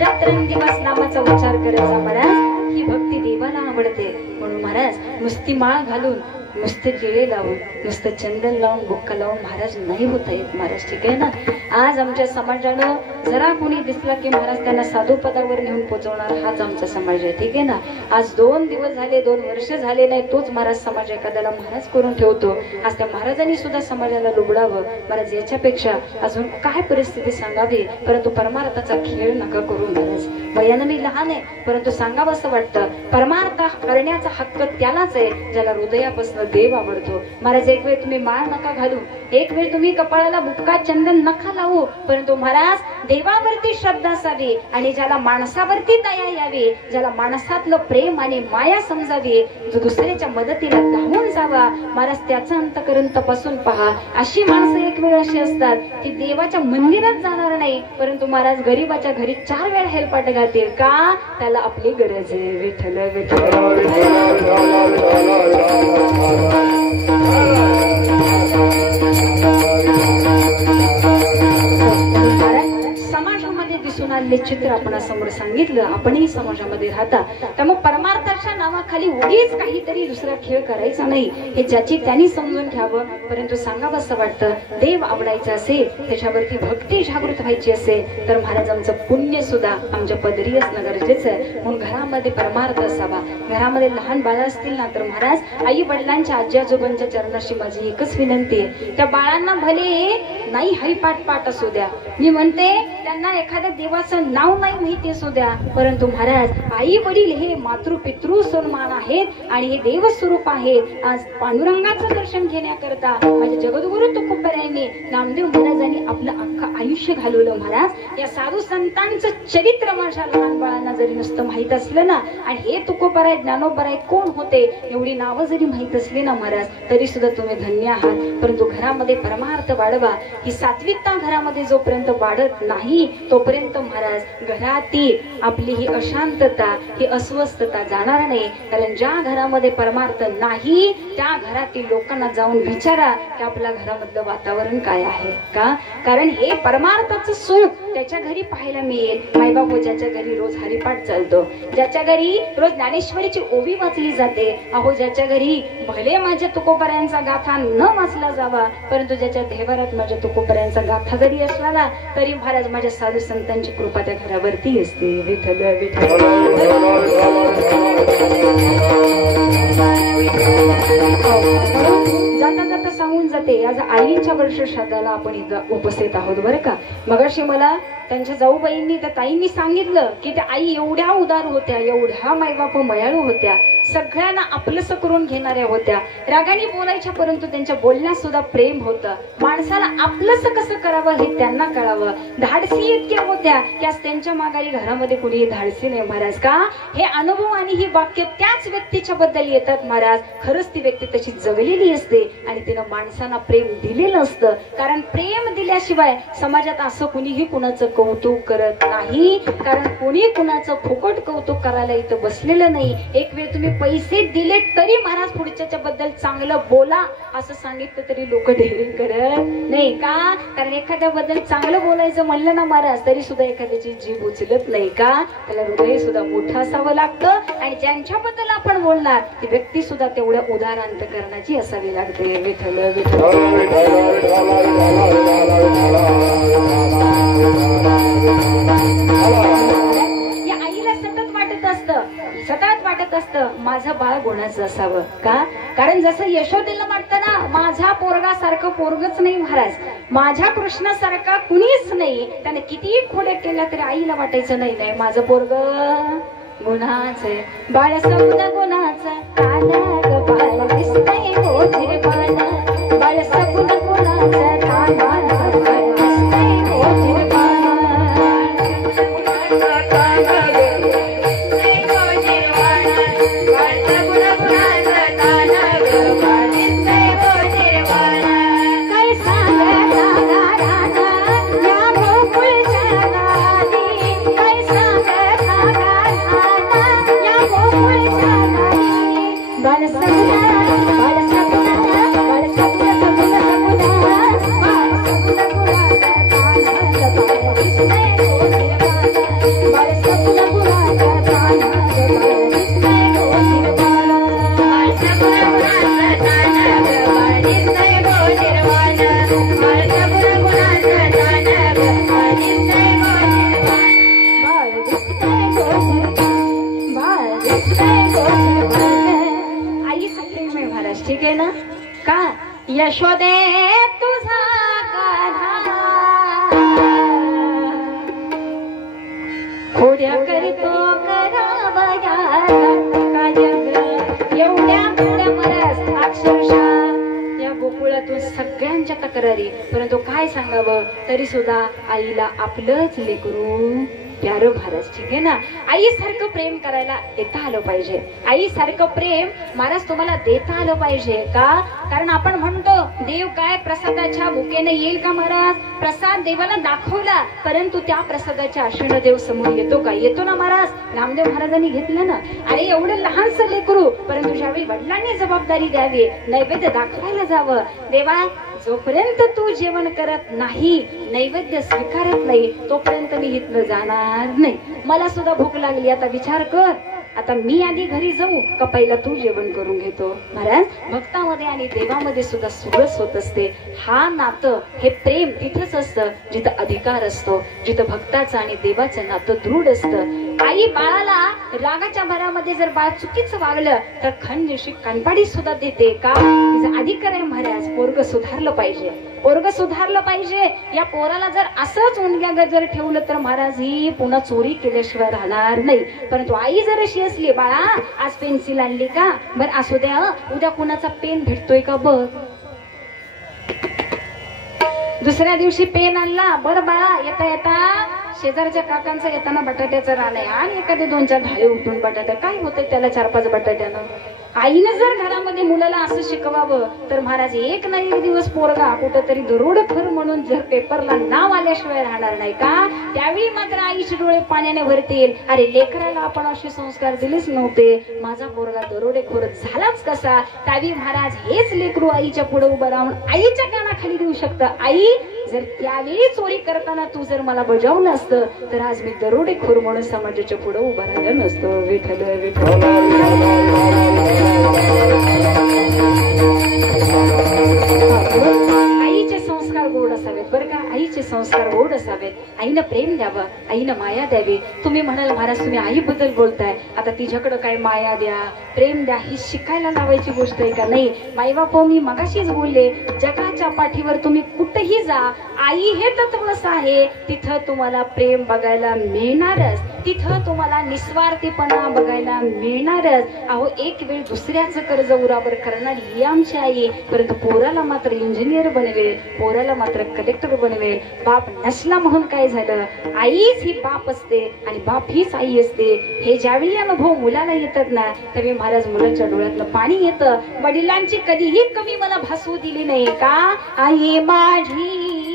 रात्रंदिवस नामाचा उच्चार करायचा महाराज. ही भक्ती देवाला आवडते. म्हणून महाराज नुसती माळ घालून, नुसते जिळे लावून, नुसतं चंदन लावून, बुक्का लावून महाराज नाही होता येत महाराज. ठीक आहे ना. आज आमच्या समाजानं जरा कोणी दिसला की महाराज त्यांना साधू पदावर नेऊन पोहोचवणार हाच आमचा समाज आहे. ठीक आहे ना. आज 2 दिवस झाले, 2 वर्ष झाले नाही, तोच महाराज समाज एखाद्याला महाराज करून ठेवतो. आज त्या महाराजांनी सुद्धा समाजाला लुबडावं. महाराज याच्यापेक्षा अजून काय परिस्थिती सांगावी. परंतु परमार्थाचा खेळ नका करू महाराज. वयानं मी लहान आहे, परंतु सांगावं असं वाटतं, परमार्थ करण्याचा हक्क त्यालाच आहे ज्याला हृदयापासून देव आवडतो. महाराज एक वेळ तुम्ही माळ नका घालू, एक वेळ तुम्ही कपाळाला बुक्का चंदन नका लावू, परंतु महाराज देवावरती श्रद्धा असावी आणि ज्याला माणसावरती दया यावी, ज्याला माणसातलं प्रेम आणि माया समजावी, जो दुसऱ्याच्या मदतीला धावून जावा, महाराज त्याचं अंतकरण तपासून पहा. अशी माणसं एक वेळ अशी असतात ती देवाच्या मंदिरात जाणार नाही, परंतु महाराज गरीबाच्या घरी 4 वेळा हेलपाट घालतील. का? त्याला आपली गरज आहे. विठ्ठल विठ्ठल. समाजामध्ये दिसून आलेले चित्र आपण समोर सांगितलं. आपणही समाजामध्ये राहता, त्यामुळे परमार्थाच्या नावाखाली उगीच काहीतरी दुसरा खेळ करायचा नाही हे ज्याची त्यांनी समजून घ्यावं. परंतु सांगावं असं वाटतं, देव आवडायचा असेल, त्याच्यावरती भक्ती जागृत व्हायची असेल तर महाराज आमचं पुण्य सुद्धा आमच्या पदरी असणं गरजेचं आहे. म्हणून घरामध्ये परमार्थ असावा. घरामध्ये लहान बाळं असतील ना तर महाराज आई वडिलांच्या आजी आजोबांच्या चरणाशी माझी एकच विनंती आहे, त्या बाळांना भले नाही हरिपाठ पाठ असू द्या, मी म्हणते त्यांना एखाद्या देवाचं नाव नाही माहिती असू द्या, परंतु महाराज आई वडील हे मातृ पितृ सन्मान आहेत आणि हे देवस्वरूप आहे. आज पांडुरंगाचं दर्शन घेण्याकरता माझे जगद्गुरु तुकोबरायांनी नामदेव महाराजांनी आपलं अख्खं आयुष्य घालवलं. महाराज या साधू संतांचं चरित्र माझ्या लहान बाळांना जरी नुसतं माहित असलं ना, आणि हे तुकोबराय ज्ञानोबराय कोण होते एवढी नावं जरी माहित असली ना महाराज, तरी सुद्धा तुम्ही धन्य आहात. परंतु घरामध्ये परमार्थ वाढवा. ही सात्विकता घरामध्ये जोपर्यंत वाढत नाही तोपर्यंत महाराज घरातील आपली ही अशांतता, ही अस्वस्थता जाणार नाही. कारण ज्या घरामध्ये परमार्थ नाही त्या घरातील लोकांना जाऊन विचारा की आपल्या घरामधलं वातावरण काय आहे. का? कारण हे परमार्थाचं सुख त्याच्या घरी पाहायला मिळेल. मायबाप ज्याच्या घरी रोज हरिपाठ चालतो, ज्याच्या घरी रोज ज्ञानेश्वरीची ओवी वाचली जाते, अहो ज्याच्या घरी भले माझ्या तुकोबरायांचा गाथा न वाचला जावा, परंतु ज्याच्या देवारात माझ्या तुकोबरायांचा गाथा जरी असला ना तरी महाराज माझ्या साधू संतांची कृपा त्या घरावरती असते. विठ्ठल विठ्ठल. जाता जाता सांगून जाते, आज आईंच्या वर्ष श्राद्धाला आपण इथं उपस्थित आहोत बरं का. मगाशी मला त्यांच्या जाऊबाईंनी त्या ताईंनी सांगितलं की त्या आई एवढ्या उदार होत्या, एवढ्या मायबाप मयाळू होत्या, सगळ्यांना आपलंसं करून घेणाऱ्या होत्या, रागाने बोलायच्या परंतु त्यांच्या बोलण्यात सुद्धा प्रेम होतं. माणसाला आपलंसं कसं करावं हे त्यांना कळावं. धाडसी इतक्या होत्या की आज त्यांच्या माघारी घरामध्ये कुणी धाडसी नाही महाराज. का? हे अनुभव आणि ही वाक्य त्याच व्यक्तीच्या बद्दल येतात महाराज. खरंच ती व्यक्ती तशी जगलेली असते आणि तिनं माणसांना प्रेम दिलेलं असतं. कारण प्रेम दिल्याशिवाय समाजात असं कुणीही कुणाचं कौतुक करत नाही. कारण कुणी कुणाचं फुकट कौतुक करायला इथं बसलेलं नाही. एक वेळ तुम्ही पैसे दिले तरी महाराज पुढच्याच्या बद्दल चांगलं बोला असं सांगितलं तरी लोक डेअरिंग करत नाही. का? कारण एखाद्याबद्दल चांगलं बोलायचं म्हणलं ना महाराज तरी सुद्धा एखाद्याची जीभ उचलत नाही. का? त्याला हृदय सुद्धा मोठं असावं लागतं आणि ज्यांच्याबद्दल आपण बोलणार ती व्यक्ती सुद्धा तेवढ्या उदार अंतकरणाची असावी लागते. विठ्ठल विठ्ठल. या आईला सतत वाटत असतं माझं बाळ गुणाचं असावं. का? कारण जसं यशोदेला वाटतं ना माझ्या पोरगासारखं पोरगच नाही महाराज, माझ्या कृष्णासारखा कुणीच नाही. त्याने कितीही खोड्या केल्या तरी आईला वाटायचं नाही नाही माझं पोरग गुणाचं बाळ सगुण गुणाचं काना बाळ दिसतंय मोठीर बाळ, बाळ सगुण गुणाचं काना दिसतंय मोठीर बाळ. निर्वाण यशोदे तुझा गाधा खोड्या करतो करावया एवढ्या मरस अक्षरशः या गोकुळातून सगळ्यांच्या तक्रारी, परंतु काय सांगावं तरी सुद्धा आईला आपलंच लेकरू प्यार महाराज, ठीक आहे ना. आई सारखं प्रेम करायला येता आलं पाहिजे. आई सारखं प्रेम महाराज तुम्हाला देता आलं पाहिजे का? कारण आपण म्हणतो देव काय प्रसादाच्या भुकेने येईल का महाराज? प्रसाद देवाला दाखवला, परंतु त्या प्रसादाच्या आशेनं देव समोर येतो का? येतो ना महाराज. नामदेव महाराजांनी घेतलं ना. अरे एवढं लहानसं लेकरू, परंतु ज्यावेळी वडिलांनी जबाबदारी द्यावी, नैवेद्य दाखवायला जावं, देवा जोपर्यंत तू जेवण करत नाही, नैवेद्य स्वीकारत नाही, तोपर्यंत मी इथनं जाणार नाही. मला सुद्धा भूक लागली, आता विचार कर, आता मी आधी घरी जाऊ का पहिला तू जेवण करून घेतो? महाराज भक्तामध्ये आणि देवामध्ये सुद्धा सुरस होत असते. हा नातं हे प्रेम तिथंच असतं जिथं अधिकार असतो, जिथं भक्ताचं आणि देवाचं नातं दृढ असतं. आई बाळाला रागाच्या भरामध्ये जर बाळ चुकीचं वागलं तर खंडशी कानपाडी सुद्धा देते का? तिचा अधिकार आहे महाराज. पोरग सुधारलं पाहिजे, पोरग सुधारलं पाहिजे. या पोराला जर असंच उंडग्या जर ठेवलं तर महाराज ही पुन्हा चोरी केल्याशिवाय राहणार नाही. परंतु आई जर अशी असली, बाळा आज पेन्सिल आणली का? बरं असू द्या, उद्या कुणाचा पेन भेटतोय का बघ. दुसऱ्या दिवशी पेन आणला, बरं बाळा येता येता शेजारच्या काकांचा येताना बटाट्याचं रान आहे आणि एखादे 2-4 ढाळे उठून बटाट्या, काय होतंय त्याला 4-5 बटाट्यानं. आईनं जर घरामध्ये मुलाला असं शिकवावं तर महाराज एक ना एक दिवस पोरगा कुठंतरी दरोडेखोर म्हणून जर पेपरला नाव आल्याशिवाय राहणार नाही का? त्यावेळी मात्र आईचे डोळे पाण्याने भरतील. अरे लेकराला आपण असे संस्कार दिलेच नव्हते, माझा पोरगा दरोडेखोर झालाच कसा? त्यावेळी महाराज हेच लेकरू आईच्या पुढे उभं राहून आईच्या कानाखाली देऊ शकतं. आई जर त्यावेळी चोरी करताना तू जर मला बजावलं असतं तर आज मी दरोडेखोर म्हणून समाजाच्या पुढे उभं राहिलं नसतं. विठ्ठल विठ्ठल. आईचे संस्कार गोड असावेत बरं का, आईचे संस्कार गोड असावेत. आईनं प्रेम द्यावं, आईनं माया द्यावी. तुम्ही म्हणाल महाराज तुम्ही आईबद्दल बोलताय, आता तिच्याकडं काय माया द्या प्रेम द्या ही शिकायला लावायची गोष्ट आहे का? नाही माई बापा, मी मगाशीच बोलले, जगाच्या पाठीवर तुम्ही कुठेही जा, आई हे तत्वच आहे. तिथं तुम्हाला प्रेम बघायला मिळणारच, तिथं तुम्हाला निस्वार्थीपणा बघायला मिळणारच. अहो एक वेळ दुसऱ्याचं कर्ज उरावर करणारी ही आमची आई, परंतु पोराला मात्र इंजिनियर बनवेल, पोराला मात्र कलेक्टर बनवेल. बाप नसला म्हणून काय झालं, आईच ही बाप असते आणि बाप हीच आई असते. हे ज्यावेळी अनुभव मुलाला येतात ना, त्यावेळी महाराज मुलांच्या डोळ्यातलं पाणी येतं. वडिलांची कधीही कमी मला भासू दिली नाही का? आई माझी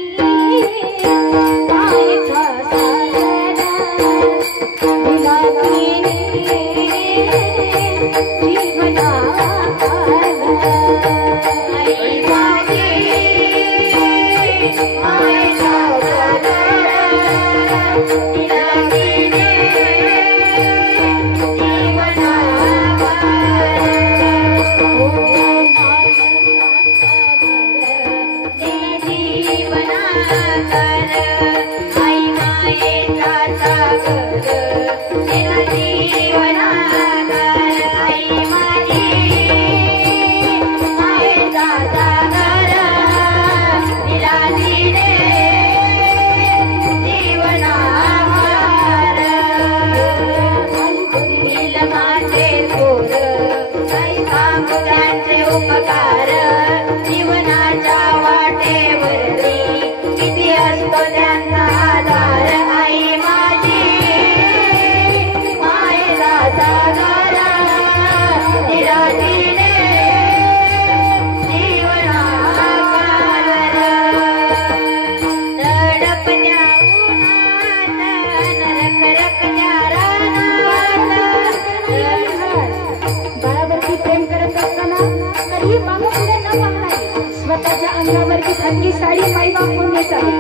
अंगावरची थंडी साडी माई बापून नेसावी.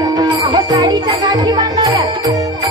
अहो साडीच्या गाठी बांधाव्यात,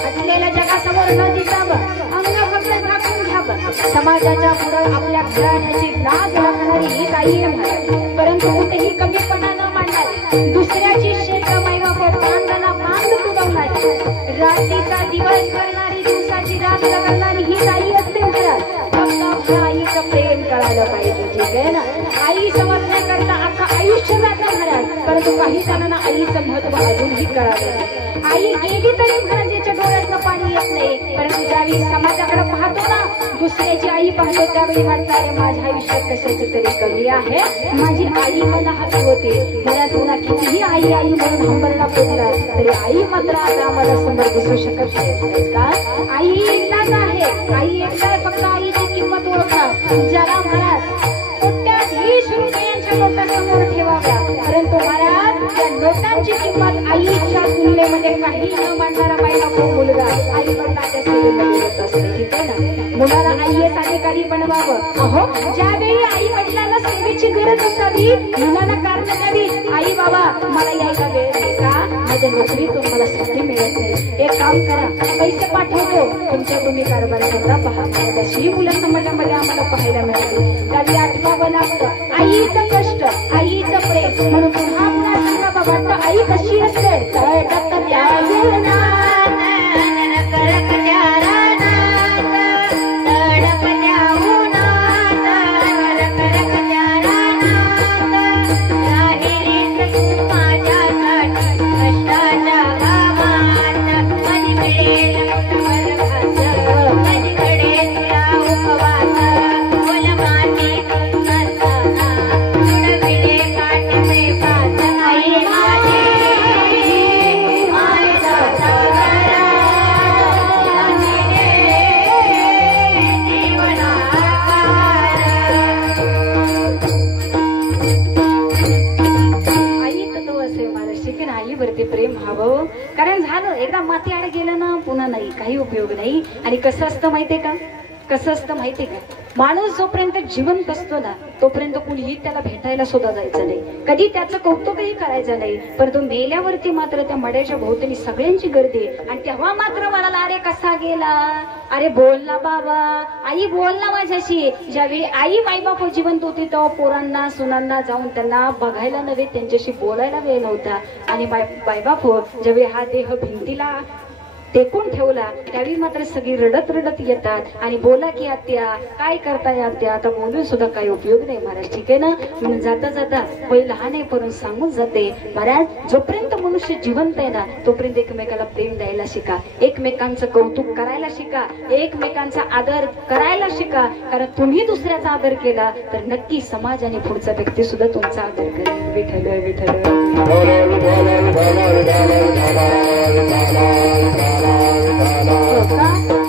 असलेल्या जगासमोर न दिसावं, अंग फक्त झाकून घ्यावं. समाजाच्या पुढे आपल्या घराण्याची लाज राखणारी ही काही आहे, परंतु कुठेही कमीपणा न मांडणारी, दुसऱ्याची शेत माई बाप बांधताना बांध तुडवणारी, रात्रीचा दिवस करणारी दिवसाची रात करणारी ही आई असते घरात. फक्त आपल्या आईचं प्रेम करायला पाहिजे. ठीक आहे ना. आई समजण्याकरता अख्खं आयुष्य जातं घरात, परंतु काही जणांना आईचं महत्व अजूनही कळालं नाही. आई गेली तरी महाराजाच्या डोळ्यातलं पाणी येत नाही, परंतु ज्यावेळी समाजाकडे पाहतो ना, दुसऱ्याची आई पाहतो त्यावेळी वाटतं अरे माझ्या आयुष्यात कशाची तरी कमी आहे. माझी आई मला हसवते. मला तुला कितीही आई आई म्हणून हंबरला बोलला तरी आई मात्र आता आम्हाला समोर बसू शकत नाही का. आई एकदाच आहे. आई एकदा आहे. फक्त आईची किंमत ओळखा. ज्याला महाराज कोट्याधीश रुपयांच्या नोटासमोर ठेवाव्या, परंतु महाराज त्या नोटांची किंमत आईच्या तुलनेमध्ये काही न मानणारा बाईला खूप मुलगा आई वडिलांच्या सेवेमध्ये होत असतो. ठीक आहे ना. मुलाला आईएस अधिकारी बनवावं. अहो ज्यावेळी आई वडिलांना सेवेची गरज असावी, मुलाला कारण द्यावी. आई बाबा मला यायला वेळ नाही का, माझ्या नोकरीतून मला सुट्टी मिळत नाही. एक काम करा, पैसे पाठवतो, तुमच्या तुम्ही कारभार करा. पहा अशी मुलं समाजामध्ये आम्हाला पाहायला मिळाली. त्यावेळी आठवावं लागतं आईचं कष्ट, आईचं प्रेम. म्हणून पुन्हा पुन्हा सांगा बाबा आई कशी असते. कारण झालं एकदा माती आड गेलं ना पुन्हा नाही, काही उपयोग नाही. आणि कसं असतं माहितीये का, कसं असतं माहितीये का, माणूस जोपर्यंत जिवंत असतो ना तोपर्यंत कुणीही त्याला भेटायला सुद्धा जायचं नाही, कधी त्याचं कौतुकही करायचं नाही. परंतु मेल्यावरती मात्र त्या मड्याच्या भोवताली सगळ्यांची गर्दी. आणि तेव्हा मात्र म्हणाला अरे कसा गेला, अरे बोल ना बाबा, आई बोल ना माझ्याशी. ज्यावेळी आई माईबाप जिवंत होती तेव्हा पोरांना सुनांना जाऊन त्यांना बघायला नव्हे, त्यांच्याशी बोलायला वेळ नव्हता. आणि बायबाप ज्यावेळी हा देह भिंतीला टेकून ठेवला त्यावेळी मात्र सगळी रडत रडत येतात आणि बोला की आत्या काय करताय आत्या, आता बोलून सुद्धा काही उपयोग नाही महाराज. ठीक आहे ना. म्हणून जाता जाता पै लहान आहे करून सांगून जाते महाराज, जोपर्यंत मनुष्य जिवंत आहे ना तोपर्यंत एकमेकाला प्रेम द्यायला शिका, एकमेकांचं कौतुक करायला शिका, एकमेकांचा आदर करायला शिका. कारण तुम्ही दुसऱ्याचा आदर केला तर नक्की समाज आणि पुढचा व्यक्ती सुद्धा तुमचा आदर करेल. विठ्ठल विठ्ठल.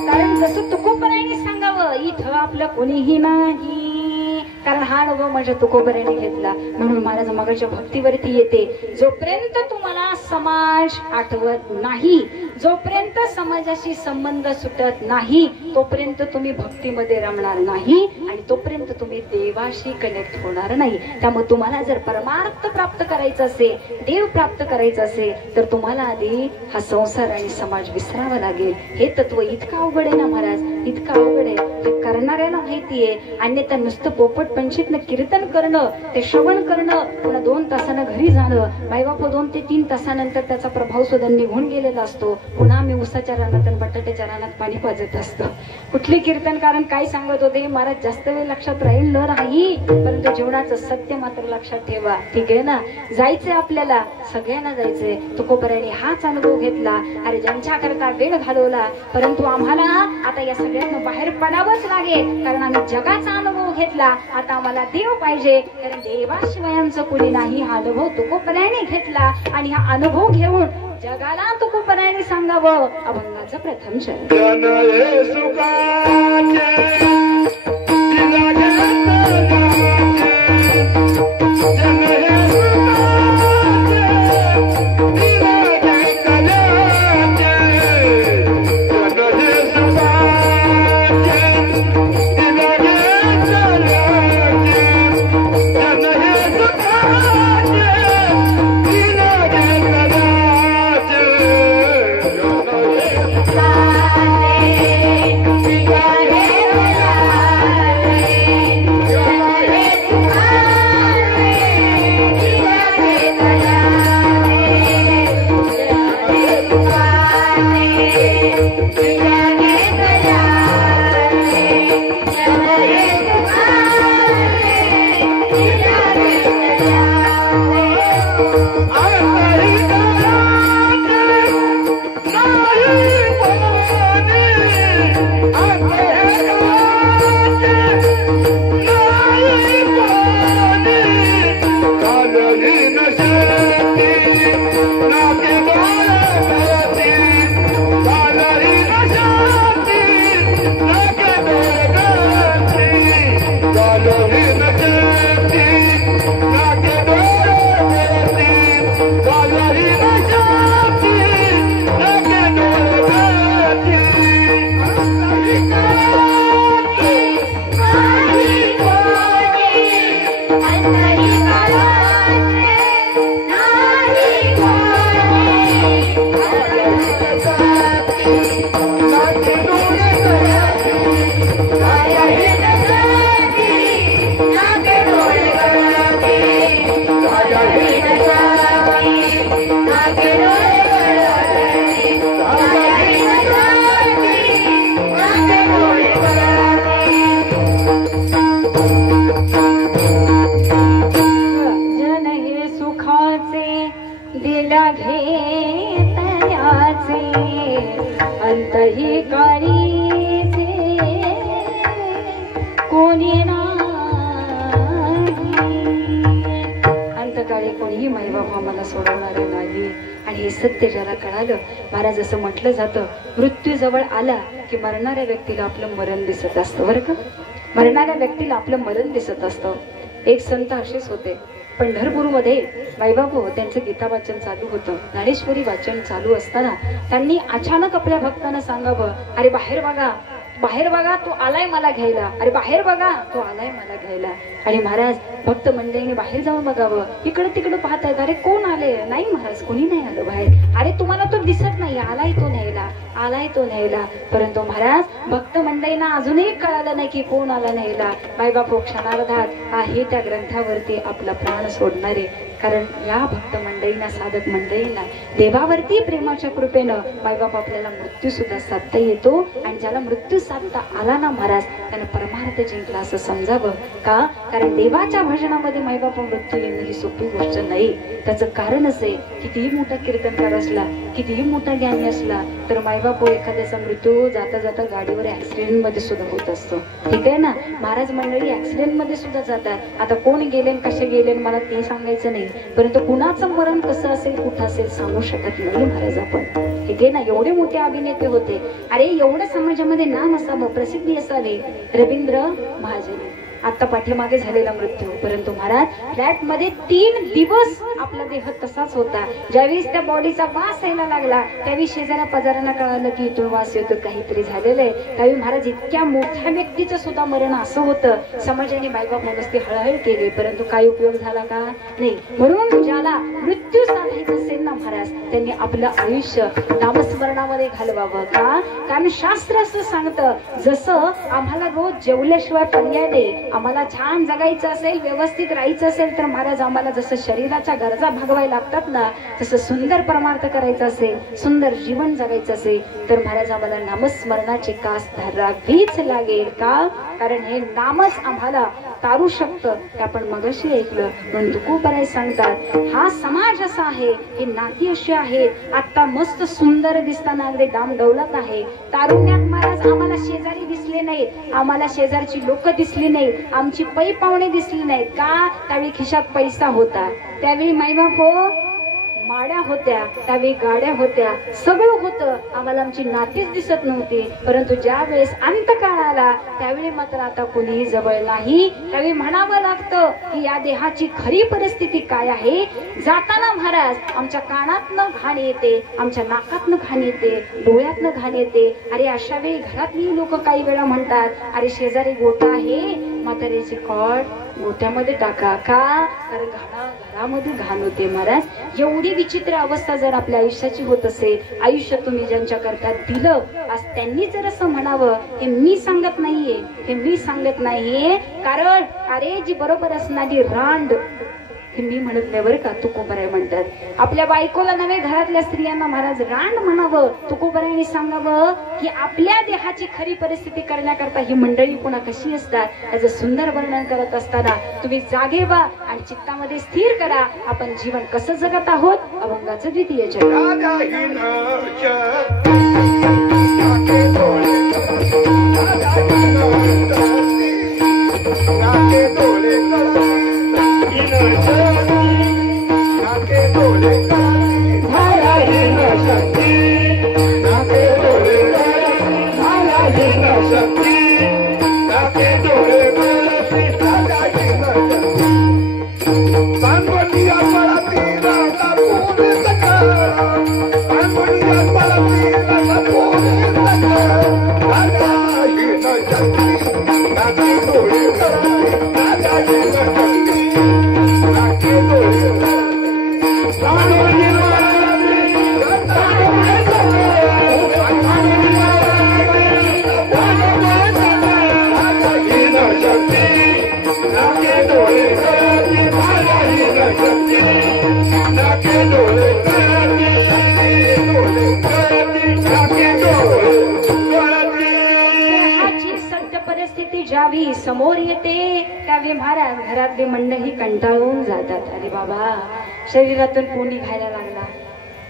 कारण जसं तुकोबराने सांगावं इथं आपलं कोणीही नाही, कारण हा अनुभव माझ्या तुकोबराने घेतला. म्हणून महाराज मगाच्या भक्तीवरती येते, जोपर्यंत तुम्हाला समाज आठवत नाही, जोपर्यंत समाजाशी संबंध सुटत नाही तोपर्यंत तुम्ही भक्तीमध्ये रमणार नाही आणि तोपर्यंत तुम्ही देवाशी कनेक्ट होणार नाही. त्यामुळे तुम्हाला जर परमार्थ प्राप्त करायचं असेल, देव प्राप्त करायचं असेल तर तुम्हाला आधी हा संसार आणि समाज विसरावा लागेल. हे तत्व इतकं अवघड आहे ना महाराज, इतकं अवघड आहे. ते करणाऱ्याला माहितीये, अन्यथा नुसतं पोपट पंचीतनं कीर्तन करणं, ते श्रवण करणं, पुन्हा 2 तासानं घरी जाणं, मायबाप 2 ते 3 तासानंतर त्याचा प्रभाव सुद्धा निघून गेलेला असतो. पुन्हा आम्ही उसाच्या रानात आणि बटाट्याच्या रानात पाणी पाजत असतो. कुठले कीर्तन कारण काय सांगत होते महाराज, जास्त वेळ लक्षात राहील न राही, परंतु जीवनाचं सत्य मात्र लक्षात ठेवा. ठीक आहे ना. जायचंय आपल्याला, सगळ्यांना जायचंय. तुकोबराने हाच अनुभव घेतला. अरे ज्यांच्याकरता वेळ घालवला, परंतु आम्हाला आता या सगळ्यांना बाहेर पडावंच लागेल, कारण आम्ही जगाचा अनुभव घेतला. आता आम्हाला देव पाहिजे, कारण देवाशिवायांचं कुणी नाही. हा अनुभव तुकोबराने घेतला आणि हा अनुभव घेऊन जगाला तुकोबराने सांगावं अभंगाचं प्रथम चरण. Yeah. सत्य ज्याला कळालं, महाराज असं म्हटलं जातं, मृत्यू जवळ आला की मरणाऱ्या व्यक्तीला आपलं मरण दिसत असतं बरं का. मरणाऱ्या व्यक्तीला आपलं मरण दिसत असतं. एक संत असेच होते पंढरपूरमध्ये. माईबाबू त्यांचं गीता वाचन चालू होतं, ज्ञानेश्वरी वाचन चालू असताना त्यांनी अचानक आपल्या भक्तांना सांगावं, अरे बाहेर बघा, बाहेर बघा, तो आलाय मला घ्यायला. अरे बाहेर बघा, तो आलाय मला घ्यायला. आणि महाराज भक्त मंडळीने बाहेर जाऊन बघावं. इकडे तिकडे पाहतायत, अरे कोण आले? नाही महाराज, कोणी नाही आलं बाहेर. अरे तुम्हाला तो दिसत नाही, आलाय तो न्यायला, आलाय तो न्यायला. परंतु महाराज भक्त मंडळींना अजूनही कळालं नाही की कोण आला न्यायला. मायबापू क्षणार्धात आहे त्या ग्रंथावरती आपला प्राण सोडणारे. कारण या भक्त मंडळींना, साधक मंडळींना देवावरती प्रेमाच्या कृपेनं मायबाप आपल्याला मृत्यू सुद्धा साधता येतो. आणि ज्याला मृत्यू साधता आला ना महाराज, त्यानं परमार्थ जिंकला असं समजावं. का? कारण देवाच्या भजनामध्ये मायबाप मृत्यू येणं ही सोपी गोष्ट नाही. त्याचं कारणच आहे, कितीही मोठा कीर्तनकार असला, कितीही मोठा ज्ञानी असला, तर मायबाप एखाद्याचा मृत्यू जाता जाता गाडीवर ऍक्सिडेंट मध्ये सुद्धा होत असतो. ठीक आहे ना. महाराज मंडळी ऍक्सिडेंट मध्ये सुद्धा जातात. आता कोण गेले कसे गेले मला ते सांगायचं नाही, परंतु कुणाचं मरण कसं असेल, कुठं असेल सांगू शकत नाही महाराज आपण. ठीक आहे ना. एवढे मोठे अभिनेते होते. अरे एवढं समाजामध्ये नाम असावं, प्रसिद्धी असावी. रवींद्र महाजनी आता पाठीमागे झालेला मृत्यू. परंतु महाराज फ्लॅट मध्ये 3 दिवस आपला देह तसाच होता. ज्यावेळेस त्या बॉडीचा वास यायला लागला, त्यावेळी शेजाऱ्या पजारांना कळालं की इथून वास येतो, काहीतरी झालेलं आहे. त्यावेळी महाराज इतक्या मोठ्या व्यक्तीचं सुद्धा मरण असं होतं. समाजाने मायबाप नुसती हळहळ केली, परंतु काही उपयोग झाला का? नाही. म्हणून ज्याला मृत्यू साधायचा असेल ना महाराज, त्यांनी आपलं आयुष्य नामस्मरणामध्ये घालवावं. का? कारण शास्त्र असं सांगतं, जसं आम्हाला रोज जेवल्याशिवाय पर्याय नाही, आम्हाला छान जगायचं असेल, व्यवस्थित राहायचं असेल, तर महाराज आम्हाला जसं शरीराच्या गरजा भागवायला लागतात ना, तसं सुंदर परमार्थ करायचं असेल, सुंदर जीवन जगायचं असेल, तर महाराज आम्हाला नामस्मरणाची कास धरावीच लागेल. का? कारण हे नामच आम्हाला तारू शकतं. ते आपण मगाशी ऐकलं. म्हणून तुकोबराय सांगतात, हा समाज असा आहे, हे नाती अशी आहेत. आता मस्त सुंदर दिसताना अगदी डाम डौलत आहे. तारुण्यात महाराज आम्हाला शेजारी दिसले नाहीत, आम्हाला शेजारची लोक दिसली नाहीत, आमची पै पाहुणे दिसली नाहीत. का? त्यावेळी खिशात पैसा होता, त्यावेळी मायबाप हो माड्या होत्या, त्यावेळी गाड्या होत्या, सगळं होतं. आम्हाला आमची नातीच दिसत नव्हती. परंतु ज्या वेळेस अंतकाळ आला, त्यावेळी मात्र आता कोणीही जवळ नाही. त्यावेळी म्हणावं लागतं की या देहाची खरी परिस्थिती काय आहे. जाताना महाराज आमच्या कानातनं घाण येते, आमच्या नाकातनं घाण येते, डोळ्यातनं घाण येते. अरे अशा वेळी घरातली लोक काही वेळा म्हणतात, अरे शेजारी गोठा आहे, म्हाताऱ्याची कॉट गोठ्यामध्ये टाका. का? तर घरामध्ये घाण होते. महाराज एवढी विचित्र अवस्था जर आपल्या आयुष्याची होत असेल, आयुष्य तुम्ही ज्यांच्या करता दिलं, आज त्यांनी जर असं म्हणावं, हे मी सांगत नाहीये, हे मी सांगत नाहीये, कारण अरे जी बरोबर असणारी रांड, हे मी म्हणत नाही बरं का, तुकोबराय म्हणतात. आपल्या बायकोला नव्हे, घरातल्या स्त्रियांना महाराज रांड म्हणावं. तुकोबरायांनी सांगावं की आपल्या देहाची खरी परिस्थिती करण्याकरता ही मंडळी पुन्हा कशी असतात, याचं सुंदर वर्णन करत असताना तुम्ही जागे व्हा आणि चित्तामध्ये स्थिर करा, आपण जीवन कसं जगत आहोत. अभंगाचं द्वितीय चरण. समोर येते त्यावेळी महाराज घरातले मंडळी कंटाळून जातात. अरे बाबा, शरीरातून कोणी घायला लागला,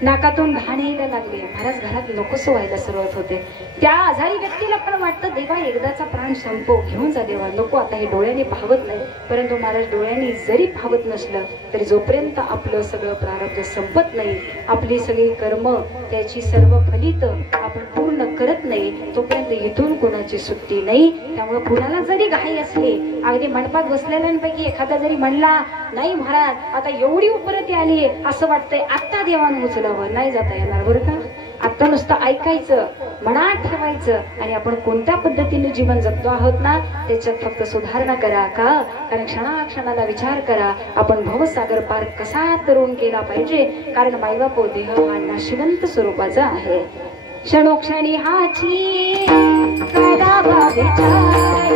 नाकातून घाण यायला लागले. महाराज घरात नकोसं व्हायला सुरुवात होते. त्या आजारी व्यक्तीला पण वाटतं देवा एकदाचा प्राण संपव, घेऊन जा देवा, नको आता हे डोळ्याने पाहत नाही. परंतु महाराज डोळ्याने जरी पाहत नसलं तरी जोपर्यंत आपलं सगळं प्रारब्ध संपत नाही, आपली सगळी कर्म त्याची सर्व फलित आपण पूर्ण करत नाही, तोपर्यंत इथून कोणाची सुट्टी नाही. त्यामुळे कुणाला जरी घाई असली, अगदी मंडपात बसलेल्यांपैकी एखादा जरी म्हणला नाही महाराज आता एवढी उपरती आली असं वाटतंय, आत्ता देवानं उचलावं, नाही जाता येणार बरं का. आता नुसतं ऐकायचं, मनात ठेवायचं आणि आपण कोणत्या पद्धतीने जीवन जगतो आहोत ना त्याच्यात फक्त सुधारणा करा का. कारण क्षणाक्षणाला विचार करा आपण भवसागर पार कसा तरुण केला पाहिजे. कारण मायबाप देह हा नाशिवंत स्वरूपाचा आहे. क्षणोक्षणी हाची करावा विचार,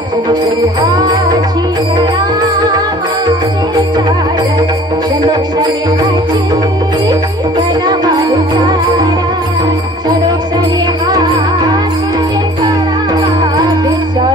क्षणोक्षणी हाची करावा विचार, क्षणोक्षणी हाची करावा विचार, क्षणोक्षणी हाची करावा विचार.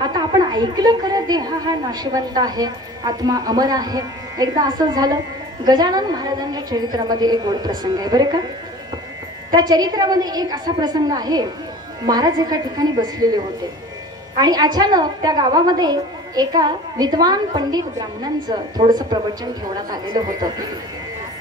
आता आपण ऐकलं खरं देह हा नाशिवंत आहे, आत्मा अमर आहे. एकदा असं झालं, गजानन महाराजांच्या चरित्रामध्ये एक गोड प्रसंग आहे बरे का. त्या चरित्रामध्ये एक असा प्रसंग आहे, महाराज एका ठिकाणी बसलेले होते आणि अचानक त्या गावामध्ये एका विद्वान पंडित ब्राह्मणांचं थोडंसं प्रवचन ठेवण्यात आलेलं होतं.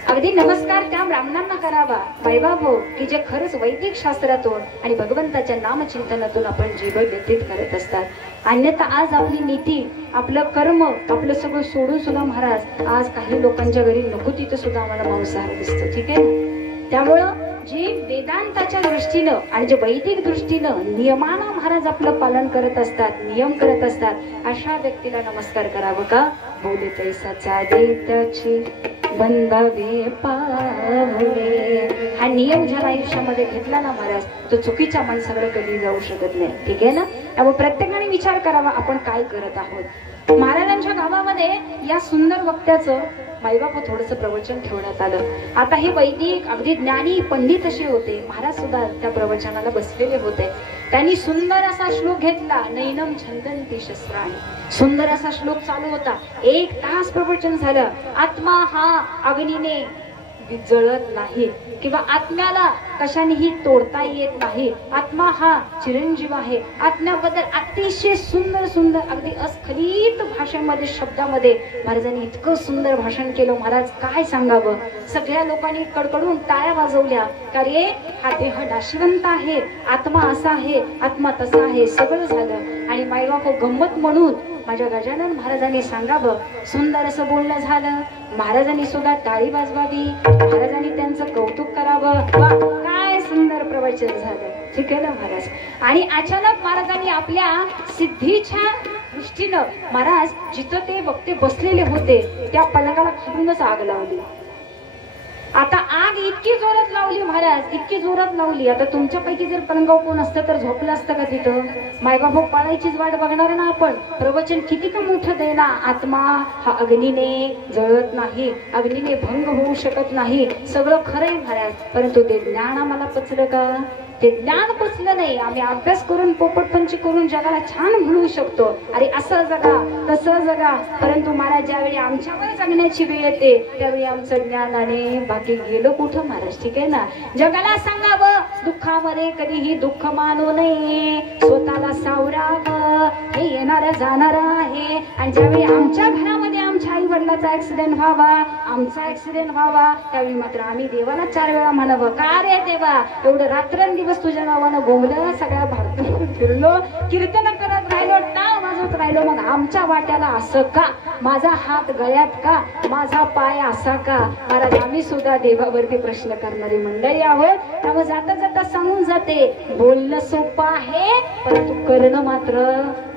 अगदी नमस्कार त्या ब्राह्मणांना करावा बाईबाबो की जे खरंच वैदिक शास्त्रातून आणि भगवंताच्या नामचिंतनातून आपण जीवन व्यतीत करत असतात. अन्यथा आज आपली नीती, आपलं कर्म, आपलं सगळं सोडून सुद्धा महाराज आज काही लोकांच्या घरी नको तिथं सुद्धा आम्हाला मांसाहार दिसतो. ठीक आहे ना. त्यामुळं जे वेदांताच्या दृष्टीनं आणि जे वैदिक दृष्टीनं नियमानं महाराज आपलं पालन करत असतात, नियम करत असतात, अशा व्यक्तीला नमस्कार करावं का. बोले तैसाचा देताची बंदावे पाहुणे, हा नियम ज्याला आयुष्यामध्ये घेतला ना महाराज तो चुकीच्या माणसाकडे कधी जाऊ शकत नाही. ठीक आहे ना. त्यामुळे प्रत्येकाने विचार करावा आपण काय करत आहोत. महाराजांच्या गावामध्ये या सुंदर वक्त्याचं माईबाप थोडंसं प्रवचन ठेवण्यात आलं. आता हे वैदिक अगदी ज्ञानी पंडित असे होते, महाराज सुद्धा त्या प्रवचनाला बसलेले होते. त्यांनी सुंदर असा श्लोक घेतला, नैनम छंदंती शस्त्राणी. सुंदर असा श्लोक चालू होता. 1 तास प्रवचन झालं. आत्मा हा अग्नीने जळत नाही किंवा आत्म्याला कशानेही तोडता येत नाही. आत्मा हा चिरंजीव आहे. आत्म्याबद्दल अतिशय सुंदर सुंदर अगदी अस्खलित भाषेमध्ये शब्दामध्ये महाराजांनी इतकं सुंदर भाषण केलं. महाराज काय सांगावं. सगळ्या लोकांनी कडकडून टाळ्या वाजवल्या. कारण हा देह नाशिवंत आहे, आत्मा असा आहे, आत्मा तसा आहे, सगळं झालं. आणि माईबाप गंमत म्हणून माझ्या गजानन महाराजांनी सांगावं. सुंदर असं बोलणं झालं. महाराजांनी सुद्धा टाळी वाजवावी, महाराजांनी त्यांचं कौतुक करावं. वा काय सुंदर प्रवचन झालं. ठीक आहे ना महाराज. आणि अचानक महाराजांनी आपल्या सिद्धीच्या दृष्टीनं महाराज जिथं ते वक्ते बसलेले होते त्या पलंगाला खालूनच आग लावली. आता आग इतकी जोरात लावली महाराज, इतकी जोरात लावली. आता तुमच्यापैकी जर पलंगावर कोण असतं तर झोपलं असतं का तिथं. मायबाबा पाळायचीच वाट बघणार ना आपण. प्रवचन किती का मोठं देना. आत्मा हा अग्नीने जळत नाही, अग्नीने भंग होऊ शकत नाही, सगळं खरंय महाराज. परंतु ते ज्ञान आम्हाला पचलं का. ते ज्ञान पोचलं नाही. आम्ही अभ्यास करून पोपटपंची करून जगाला छान म्हणू शकतो, अरे असं जगा तसं जगा, परंतु महाराज ज्यावेळी आमच्यावर जगण्याची वेळ येते त्यावेळी आमचं ज्ञान आणि बाकी गेलो कुठं महाराज. ठीक आहे ना. जगाला सांगावं दुःखामध्ये कधीही दुःख मानू नये, स्वतःला सावरावं, हे येणार जाणार आहे. आणि ज्यावेळी आमच्या घरामध्ये आमच्या आई वडिलाचा ऍक्सिडेंट व्हावा, आमचा ऍक्सिडेंट व्हावा, त्यावेळी मात्र आम्ही देवाला 4 वेळा म्हणावं, का रे देवा एवढं रात्रंदिवस तुझ्या नावानं बोंबलं, सगळ्या भारतात फिरलो, कीर्तन करत राहिलो, टाळ वाजवत राहिलो, मग आमच्या वाट्याला असं का, माझा हात गळ्यात का, माझा पाय असा का. महाराज आम्ही सुद्धा देवावरती प्रश्न करणारी मंडळी आहोत. त्यामुळे जाता जाता सांगून जाते, बोलणं सोपं आहे परंतु करणं मात्र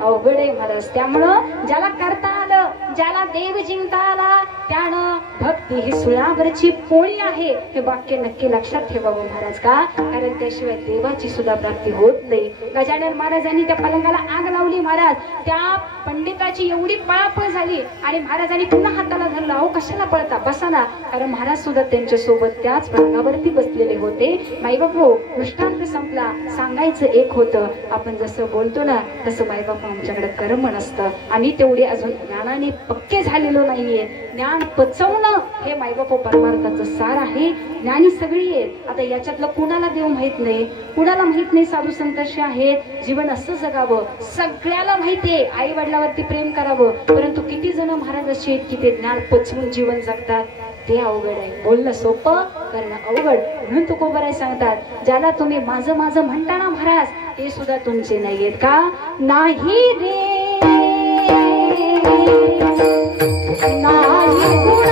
अवघड आहे महाराज. त्यामुळं ज्याला करता आलं, ज्याला देव जिंकता आला, त्यानं भक्ती ही सुळावरची पोळी आहे हे वाक्य नक्की लक्षात ठेवावं महाराज. का, कारण त्याशिवाय देवाची सुद्धा प्राप्ती होत नाही. गजानन महाराजांनी त्या पलंगाला आग लावली महाराज, त्या पंडिताची एवढी पळापळ झाली आणि महाराजांनी पुन्हा हाताला धरला. अहो कशाला पळता, बसा ना. कारण महाराज सुद्धा त्यांच्या सोबत त्याच पलंगावरती बसलेले होते. माईबापू दृष्टांत संपला, सांगायचं एक होतं, आपण जसं बोलतो ना तसं माईबापू आमच्याकडे कर्म नसतं. आम्ही तेवढे अजून ज्ञानाने पक्के झालेलो नाहीये. ज्ञान पचवणं हे माईबापू परमार्थाचं सार आहे. ज्ञानी सगळी आहेत. आता याच्यातलं कुणाला देव माहित नाही, कुणाला माहित नाही साधू संतशी आहेत, जीवन असं जगावं. सगळ्याला माहितीये आई वडिलावरती प्रेम करावं, परंतु किती जण महाराज असे आहेत की ते ज्ञान पचवून जीवन जगतात. ते अवघड आहे. बोलणं सोपं, करणं अवघड. म्हणून तुकोबराय सांगतात, ज्याला तुम्ही माझं माझं म्हणता ना महाराज, ते सुद्धा तुमचे नाहीयेत. का नाही रे, नाही कुणाचे कोणी,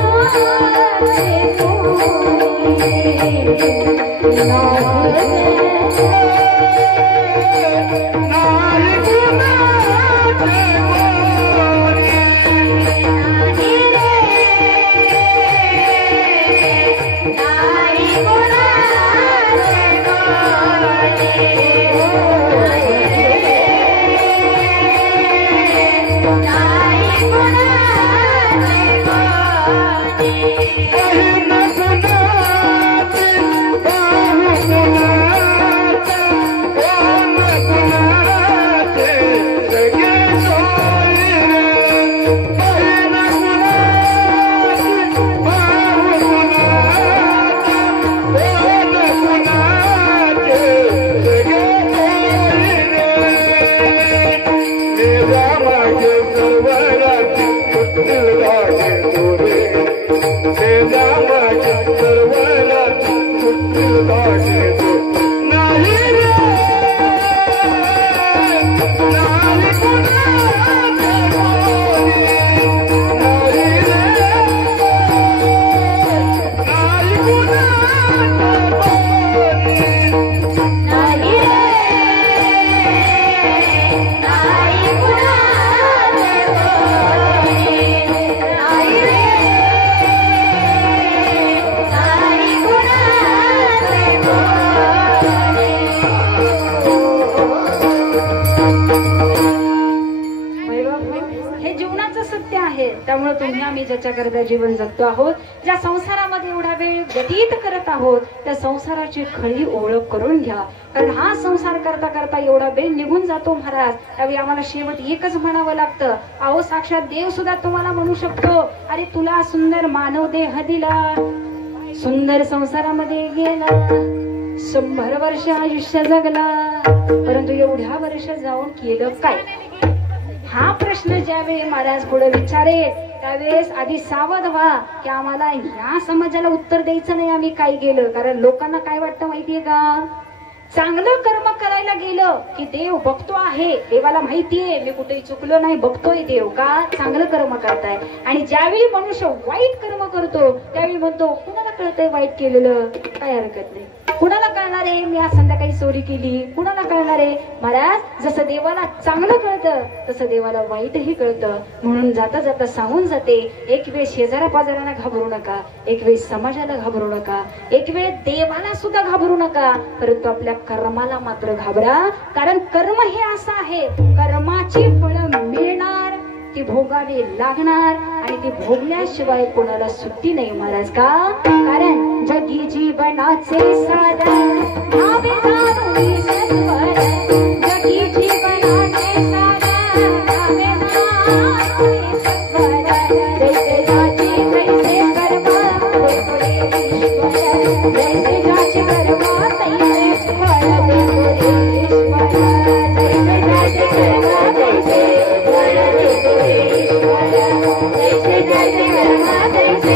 त्यामुळे तुम्ही आम्ही ज्याच्याकरता जीवन जगतो आहोत, ज्या संसारामध्ये एवढा वेळ व्यतीत करत आहोत, त्या संसाराची खरी ओळख करून घ्या. कारण हा संसार करता करता एवढा वेळ निघून जातो महाराज. त्यावेळी आम्हाला शेवट एकच म्हणावं लागतं, अहो साक्षात देव सुद्धा तुम्हाला म्हणू शकतो, अरे तुला सुंदर मानव देह दिला, सुंदर संसारामध्ये गेला, 100 वर्ष आयुष्य जगला, परंतु एवढ्या वर्ष जाऊन केलं काय. हा प्रश्न ज्यावेळी महाराज पुढे विचारेल त्यावेळेस आधी सावध व्हा की आम्हाला ह्या समाजाला उत्तर द्यायचं नाही आम्ही काय केलं. कारण लोकांना काय वाटतं माहितीये का, चांगलं कर्म करायला गेलं की देव बघतो आहे, देवाला माहितीये मी कुठेही चुकलो नाही, बघतोय देव का चांगलं कर्म करताय. आणि ज्यावेळी मनुष्य वाईट कर्म करतो त्यावेळी म्हणतो कुणाला कळतंय वाईट केलेलं, काय हरकत नाही, कुणाला कळणार आहे मी आज संध्याकाळी चोरी केली, कुणाला कळणार आहे. महाराज जसं देवाला चांगलं कळतं तसं देवाला वाईटही कळतं. म्हणून जाता जाता सांगून जाते, एक वेळ शेजारा पाजाराला घाबरू नका, एक वेळ समाजाला घाबरू नका, एक वेळ देवाला सुद्धा घाबरू नका, परंतु आपल्या कर्माला मात्र घाबरा. कारण कर्म हे असं आहे, कर्माची फळं मिळणार ती भोगावी लागणार. आणि ती भोगल्याशिवाय कोणाला सुट्टी नाही महाराज का कारण जगी जीवनाचे साधन भावे जाणून सत्वर जगी जीवनाचे साधन भावे जाणून सत्वर जैसे जाचे तैसे कर्म बोले ईश्वर जैसे जाचे कर्म तैसे फळ बोले ईश्वर जैसे जाचे कर्म तैसे फळ बोले ईश्वर जैसे जाचे कर्म तैसे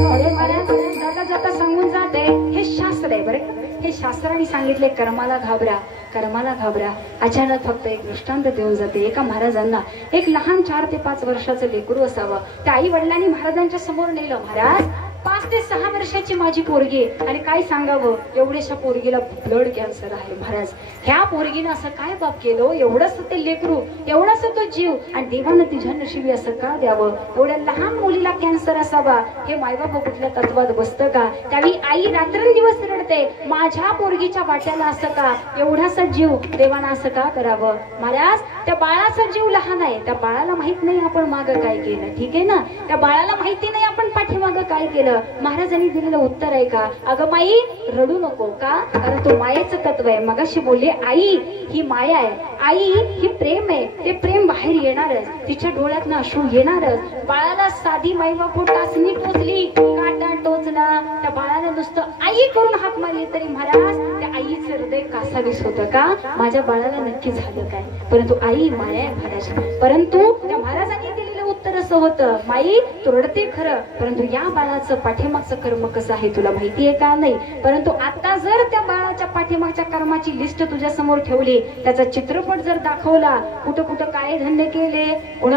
फळ बोले ईश्वर जाता सांगून जाते हे शास्त्र आहे बरं हे शास्त्राने सांगितले कर्माला घाबरा अचानक फक्त एक दृष्टांत देऊन जाते एका महाराजांना एक लहान 4 ते 5 वर्षाचं लेकरू असावं त्या आई वडिलांनी महाराजांच्या समोर नेलं महाराज 5 ते 6 वर्षाची माझी पोरगी आणि काय सांगावं एवढ्याशा पोरगीला ब्लड कॅन्सर आहे महाराज ह्या पोरगीनं असं काय बाप केलं एवढंच ते लेकरू एवढाच तो जीव आणि देवानं तिच्या नशिबी असं का द्यावं एवढ्या लहान मुलीला कॅन्सर असावा हे मायबाप कुठल्या तत्वात बसतं का त्यावेळी आई रात्रंदिवस रडते माझ्या पोरगीच्या वाट्याला असं का एवढासा जीव देवानं असं का करावं महाराज त्या बाळाचा जीव लहान आहे त्या बाळाला माहित नाही आपण मागं काय केलं ठीक आहे ना त्या बाळाला माहिती नाही आपण पाठीमागं काय केलं महाराजांनी दिलेलं उत्तर आहे का अगं माई रडू नको का कारण तो मायेचं तत्व आहे मगाशी बोलले आई ही माया आहे आई ही प्रेम आहे ते प्रेम बाहेर येणारच तिच्या डोळ्यातनं अश्रू येणारच बाळाला साधी माईबापू टाचणी टोचली काटा टोचला त्या बाळाला नुसतं आई करून हाक मारली तरी महाराज त्या आईचं हृदय कासावीस होतं का माझ्या बाळाला नक्की झालं काय परंतु आई माया आहे महाराज परंतु त्या महाराजांनी दिलेलं उत्तर असं होतं माई तू रडते खरं परंतु या बाळाचं पाठीमागचं कर्म कसं आहे तुला माहिती आहे का नाही परंतु आता जर त्या बाळाच्या पाठीमागच्या कर्माची लिस्ट तुझ्या समोर ठेवली त्याचा चित्रपट जर दाखवला कुठं कुठं काय धंदे केले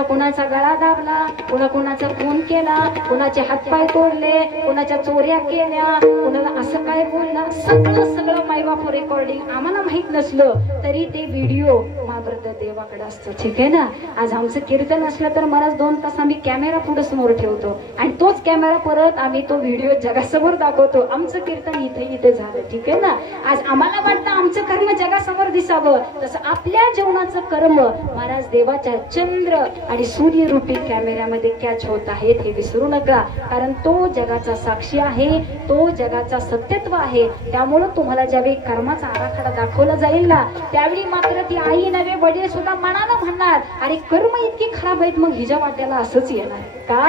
कोणाचा गळा दाबला कोणाचा खून केला कोणाचे हातपाय तोडले कोणाच्या चोऱ्या केल्या कोणाला असं काय बोलला सगळं मायबाप रेकॉर्डिंग आम्हाला माहित नसलं तरी ते व्हिडिओ महाभारत देवाकडे असतं ठीक आहे ना आज आमचं कीर्तन असलं तर मला 2 तास आम्ही कॅमेरा पुढे समोर ठेवतो आणि तोच कॅमेरा परत आम्ही तो व्हिडिओ जगासमोर दाखवतो आमचं कीर्तन इथे झालं ठीक आहे ना आज आम्हाला वाटतं आमचं कर्म जगासमोर दिसावं तसं आपल्या जीवनाचं कर्म महाराज देवाच्या चंद्र आणि सूर्य रूपी कॅमेऱ्यामध्ये कॅच होत आहेत हे विसरू नका कारण तो जगाचा साक्षी आहे तो जगाचा सत्यत्व आहे त्यामुळे तुम्हाला ज्यावेळी कर्माचा आराखडा दाखवला जाईल ना त्यावेळी मात्र ती आई नव्हे वडील सुद्धा मनानं म्हणणार अरे कर्म इतकी खराब आहेत मग हिच्या वाट्याला असंच येणार का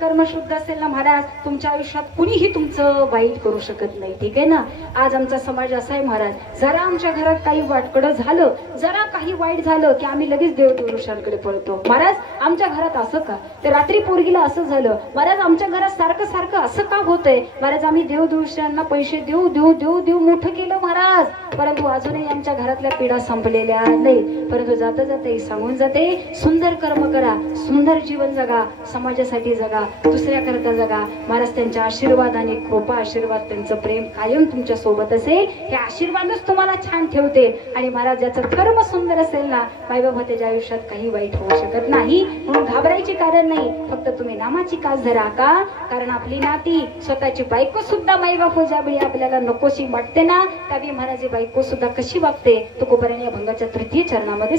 कर्म शुद्ध असेल ना महाराज तुमच्या आयुष्यात कुणीही तुमचं वाईट करू शकत नाही ठीक आहे ना आज आमचा समाज असा आहे महाराज जरा आमच्या घरात काही वाटकडं झालं जरा काही वाईट झालं की आम्ही लगेच देवपुरुषांकडे पळतो महाराज आमच्या घरात असं का ते रात्री पोरगीला असं झालं महाराज आमच्या घरात सारखं असं का होतंय महाराज आम्ही देवदुषांना पैसे देऊ मोठं केलं महाराज परंतु अजूनही आमच्या घरातल्या पिढा संपलेल्या नाही परंतु जाता जाता सांगून जाते सुंदर कर्म करा सुंदर सुंदर जीवन जगा, समाजासाठी जगा, दुसऱ्याकरता जगा. महाराज त्यांच्या आशीर्वादाने, कृपा आशीर्वाद, त्यांचं प्रेम कायम तुमच्या सोबत असेल. हे आशीर्वादच तुम्हाला छान ठेवते. आणि महाराज ज्याचं कर्म सुंदर असेल ना, मायबाबा त्याच्या आयुष्यात काही वाईट होऊ शकत नाही. म्हणून घाबरायचे कारण नाही. फक्त तुम्ही नामाची कास धरा. का? कारण आपली नाती, स्वतःची बायको सुद्धा मायबाप ज्यावेळी आपल्याला नकोशी वाटते ना, त्यावेळी महाराज बायको सुद्धा कशी वागते तुकोबाराने या भंगाच्या तृतीय चरणामध्ये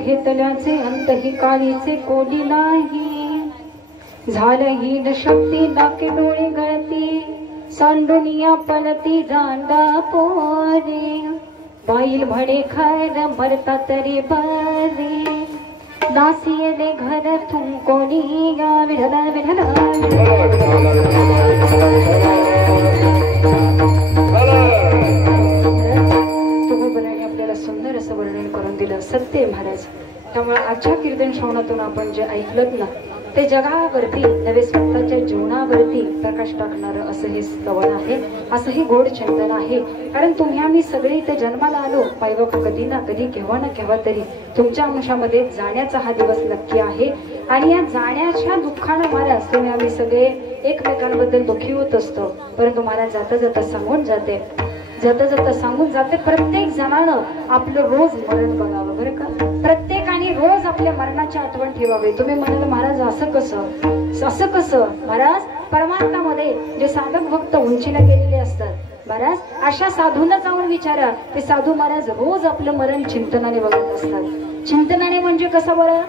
घेतल्याचे अंतही काळीचे कोडी नाही झालंही न शक्ती नाके डोळे गळती सांडुनिया पलती रांडा पोरे बाईल म्हणे खर मरता तरी बरे दासियेले घर तुम कोणी या विढला आपल्याला सुंदर असं वर्णन करून दिलं सत्य महाराज. त्यामुळे आजच्या कीर्तन श्रवणातून आपण जे ऐकलं ना ते जगावरती नव्हे स्वतःच्या जीवनावरती प्रकाश टाकणारं असं हे स्तवन आहे, असं हे गोड चिंतन आहे. कारण तुम्ही आम्ही सगळे इथे जन्माला आलो पायबाप कधी ना कधी केव्हा ना केव्हा तरी तुमच्या अंशामध्ये जाण्याचा हा दिवस नक्की आहे. आणि या जाण्याच्या दुःखानं महाराज तुम्ही आम्ही सगळे एकमेकांबद्दल दुःखी होत असतो. परंतु महाराज जाता जाता सांगून जाते प्रत्येक जणानं आपलं रोज मरण बघावं बरं का. प्रत्येकाने रोज आपल्या मरणाची आठवण ठेवावी. तुम्ही म्हणाल महाराज असं कसं महाराज परमार्थामध्ये जे साधक भक्त उंचीला गेलेले असतात महाराज अशा साधूंना जाऊन विचारा. ते साधू महाराज रोज आपलं मरण चिंतनाने बघत असतात. चिंतनाने म्हणजे कसं बरं,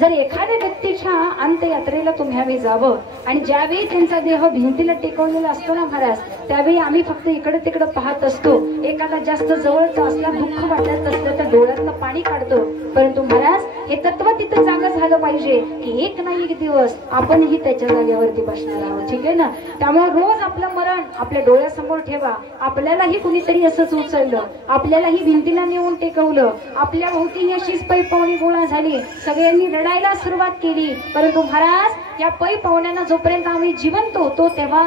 जर एखाद्या व्यक्तीच्या अंत्ययात्रेला तुम्ही आम्ही जावं आणि ज्यावेळी त्यांचा देह भिंतीला टेकवलेला असतो ना महाराज त्यावेळी आम्ही फक्त इकडे तिकडे पाहत असतो. एखादा जास्त जवळचा असला दुःख वाटत असलं तर डोळ्यातलं पाणी काढतो. परंतु महाराज हे तत्व तिथं जागं झालं पाहिजे की एक नाही एक दिवस आपणही त्याच्या जागेवरती बसणार आहोत. ठीक आहे ना. त्यामुळे रोज आपलं मरण आपल्या डोळ्यासमोर ठेवा. आपल्यालाही कुणीतरी असंच उचललं, आपल्यालाही भिंतीला नेऊन टेकवलं, आपल्या भोवती अशीच पै पाहुणी गोळा झाली, सगळ्यांनी रडायला सुरुवात केली. परंतु महाराज या पै पाहुण्यांना जोपर्यंत आम्ही जिवंत होतो तेव्हा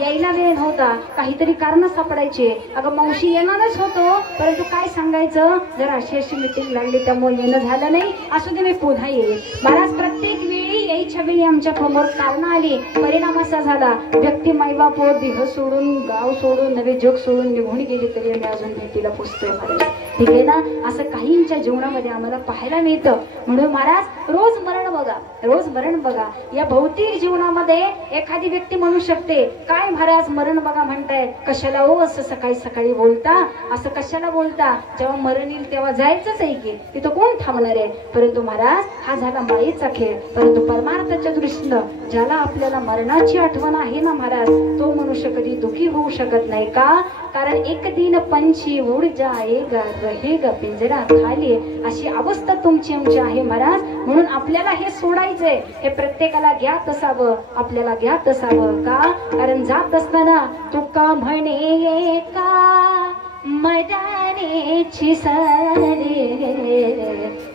यायला वेळ नव्हता. काहीतरी कारण सापडायचे. अगं मावशी येणारच होतो परंतु काय सांगायचं जर अशी मीटिंग लागली त्यामुळे येणं झालं नाही. असू दे मी पुन्हा येईल. महाराज प्रत्येक वेळी यायच्या वेळी आमच्या समोर कारण आली. परिणाम असा झाला व्यक्ती मायबाप देह सोडून गाव सोडून नवे जग सोडून निघून गेली तरी आम्ही अजून भीतीला पुसतोय महाराज. ठीक आहे ना. असं काहींच्या जीवनामध्ये आम्हाला पाहायला मिळतं. म्हणून महाराज रोज मरण बघा. या भौतिक जीवनामध्ये एखादी व्यक्ती म्हणू शकते काय महाराज मरण बघा म्हणताय कशाला हो असं सकाळी सकाळी बोलता, असं कशाला बोलता, जेव्हा मरण येईल तेव्हा जायचंच आहे की तिथं कोण थांबणार आहे. परंतु महाराज हा झाला मायेचा खेळ. परंतु परमार्थाच्या दृष्टीनं ज्याला आपल्याला मरणाची आठवण आहे ना महाराज तो मनुष्य कधी दुखी होऊ शकत नाही. का? कारण एक दिन पंछी उड जाएगा रहेगा पिंजरा खाली अशी अवस्था तुमची आमची आहे महाराज. म्हणून आपल्याला हे सोडायचंय. हे प्रत्येकाला ज्ञात असावं, आपल्याला ज्ञात असावं. का? कारण जात असताना तुका म्हणे का मरानेची सारे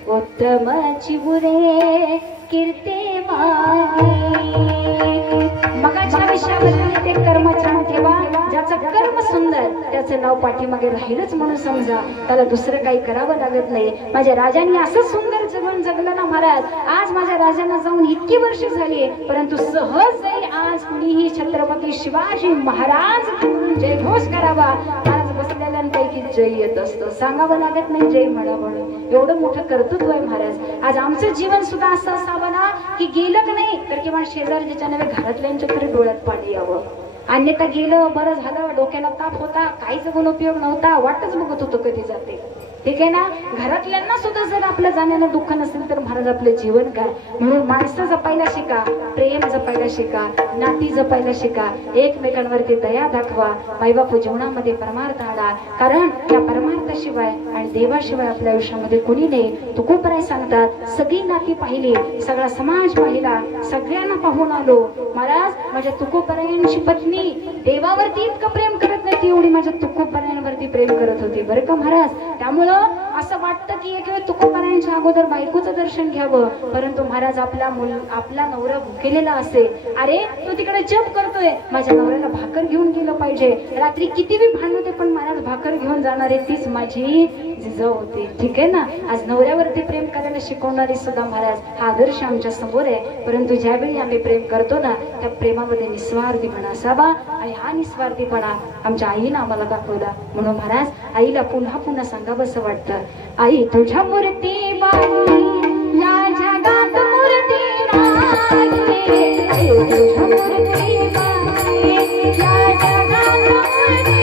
उत्तमाची बुरे कीर्ती मागे. मगाच्या विषयाबद्दल ते कर्माच्या ठेवा. ज्याचं कर्म सुंदर त्याचं नाव पाठीमागे राहीलच म्हणून समजा. त्याला दुसरं काही करावं लागत नाही. माझ्या राजांनी असं सुंदर जीवन जगलं ना महाराज. आज माझ्या राजांना जाऊन इतकी वर्ष झाली परंतु सहज जाईल आज कुणीही छत्रपती शिवाजी महाराज जयघोष करावा. आज बसलेल्यांपैकी जय येत असतं. सांगावं लागत नाही जय म्हणा म्हणून. एवढं मोठं कर्तृत्व आहे महाराज. आज आमचं जीवन सुद्धा असं असावं ना की गेलं की नाही तर किंवा शेजारच्या नव्हे घरातल्यांच्या तरी डोळ्यात पाणी यावं. अन्यथा गेलं बरं झालं डोक्याला ताप होता काहीच गुण उपयोग नव्हता वाटच बघत होतो कधी जाते. ठीक आहे ना. घरातल्यांना सुद्धा जर आपल्या जाण्यानं दुःख नसेल तर महाराज आपलं जीवन काय. म्हणून माणसं जपायला शिका, प्रेम जपायला शिका, नाती जपायला शिका, एकमेकांवरती दया दाखवा, माईबापू जीवनामध्ये परमार्थ आणा, कारण या परमार्थाशिवाय आणि देवाशिवाय आपल्या आयुष्यामध्ये कोणी नाही. तुकोबराय सांगतात, सगळी नाती पाहिली, सगळा समाज पाहिला, सगळ्यांना पाहून आलो. महाराज, माझ्या तुकोबरायांची पत्नी देवावरती इतकं प्रेम करत नव्हती, एवढी माझ्या तुकोबरायांवरती प्रेम करत होती बरं का महाराज. त्यामुळं असं वाटतं की एक वेळ तुकोबरायांच्या अगोदर बायकोचं दर्शन घ्यावं, परंतु महाराज आपला नवरा भुकेलेला असेल, अरे तो तिकडे जप करतोय, माझ्या नवऱ्याला भाकर घेऊन गेलं पाहिजे, रात्री किती बी भांडण होते पण महाराज भाकर घेऊन जाणारे तीच माझी जिजाऊ होती. ठीक आहे ना. आज नवऱ्यावरती प्रेम करायला शिकवणारी सुद्धा महाराज हा आदर्श आमच्या समोर आहे. परंतु ज्यावेळी आम्ही प्रेम करतो ना, त्या प्रेमामध्ये निस्वार्थीपणा असावा, आणि हा निस्वार्थीपणा आमच्या आईनं आम्हाला दाखवला. म्हणून महाराज आईला पुन्हा पुन्हा सांगावंसं वाटतं, आई तुझ्या मूर्ती बाई या जगात मूर्ती नाही, आई तुझ्या मूर्ती बाई या जगात मूर्ती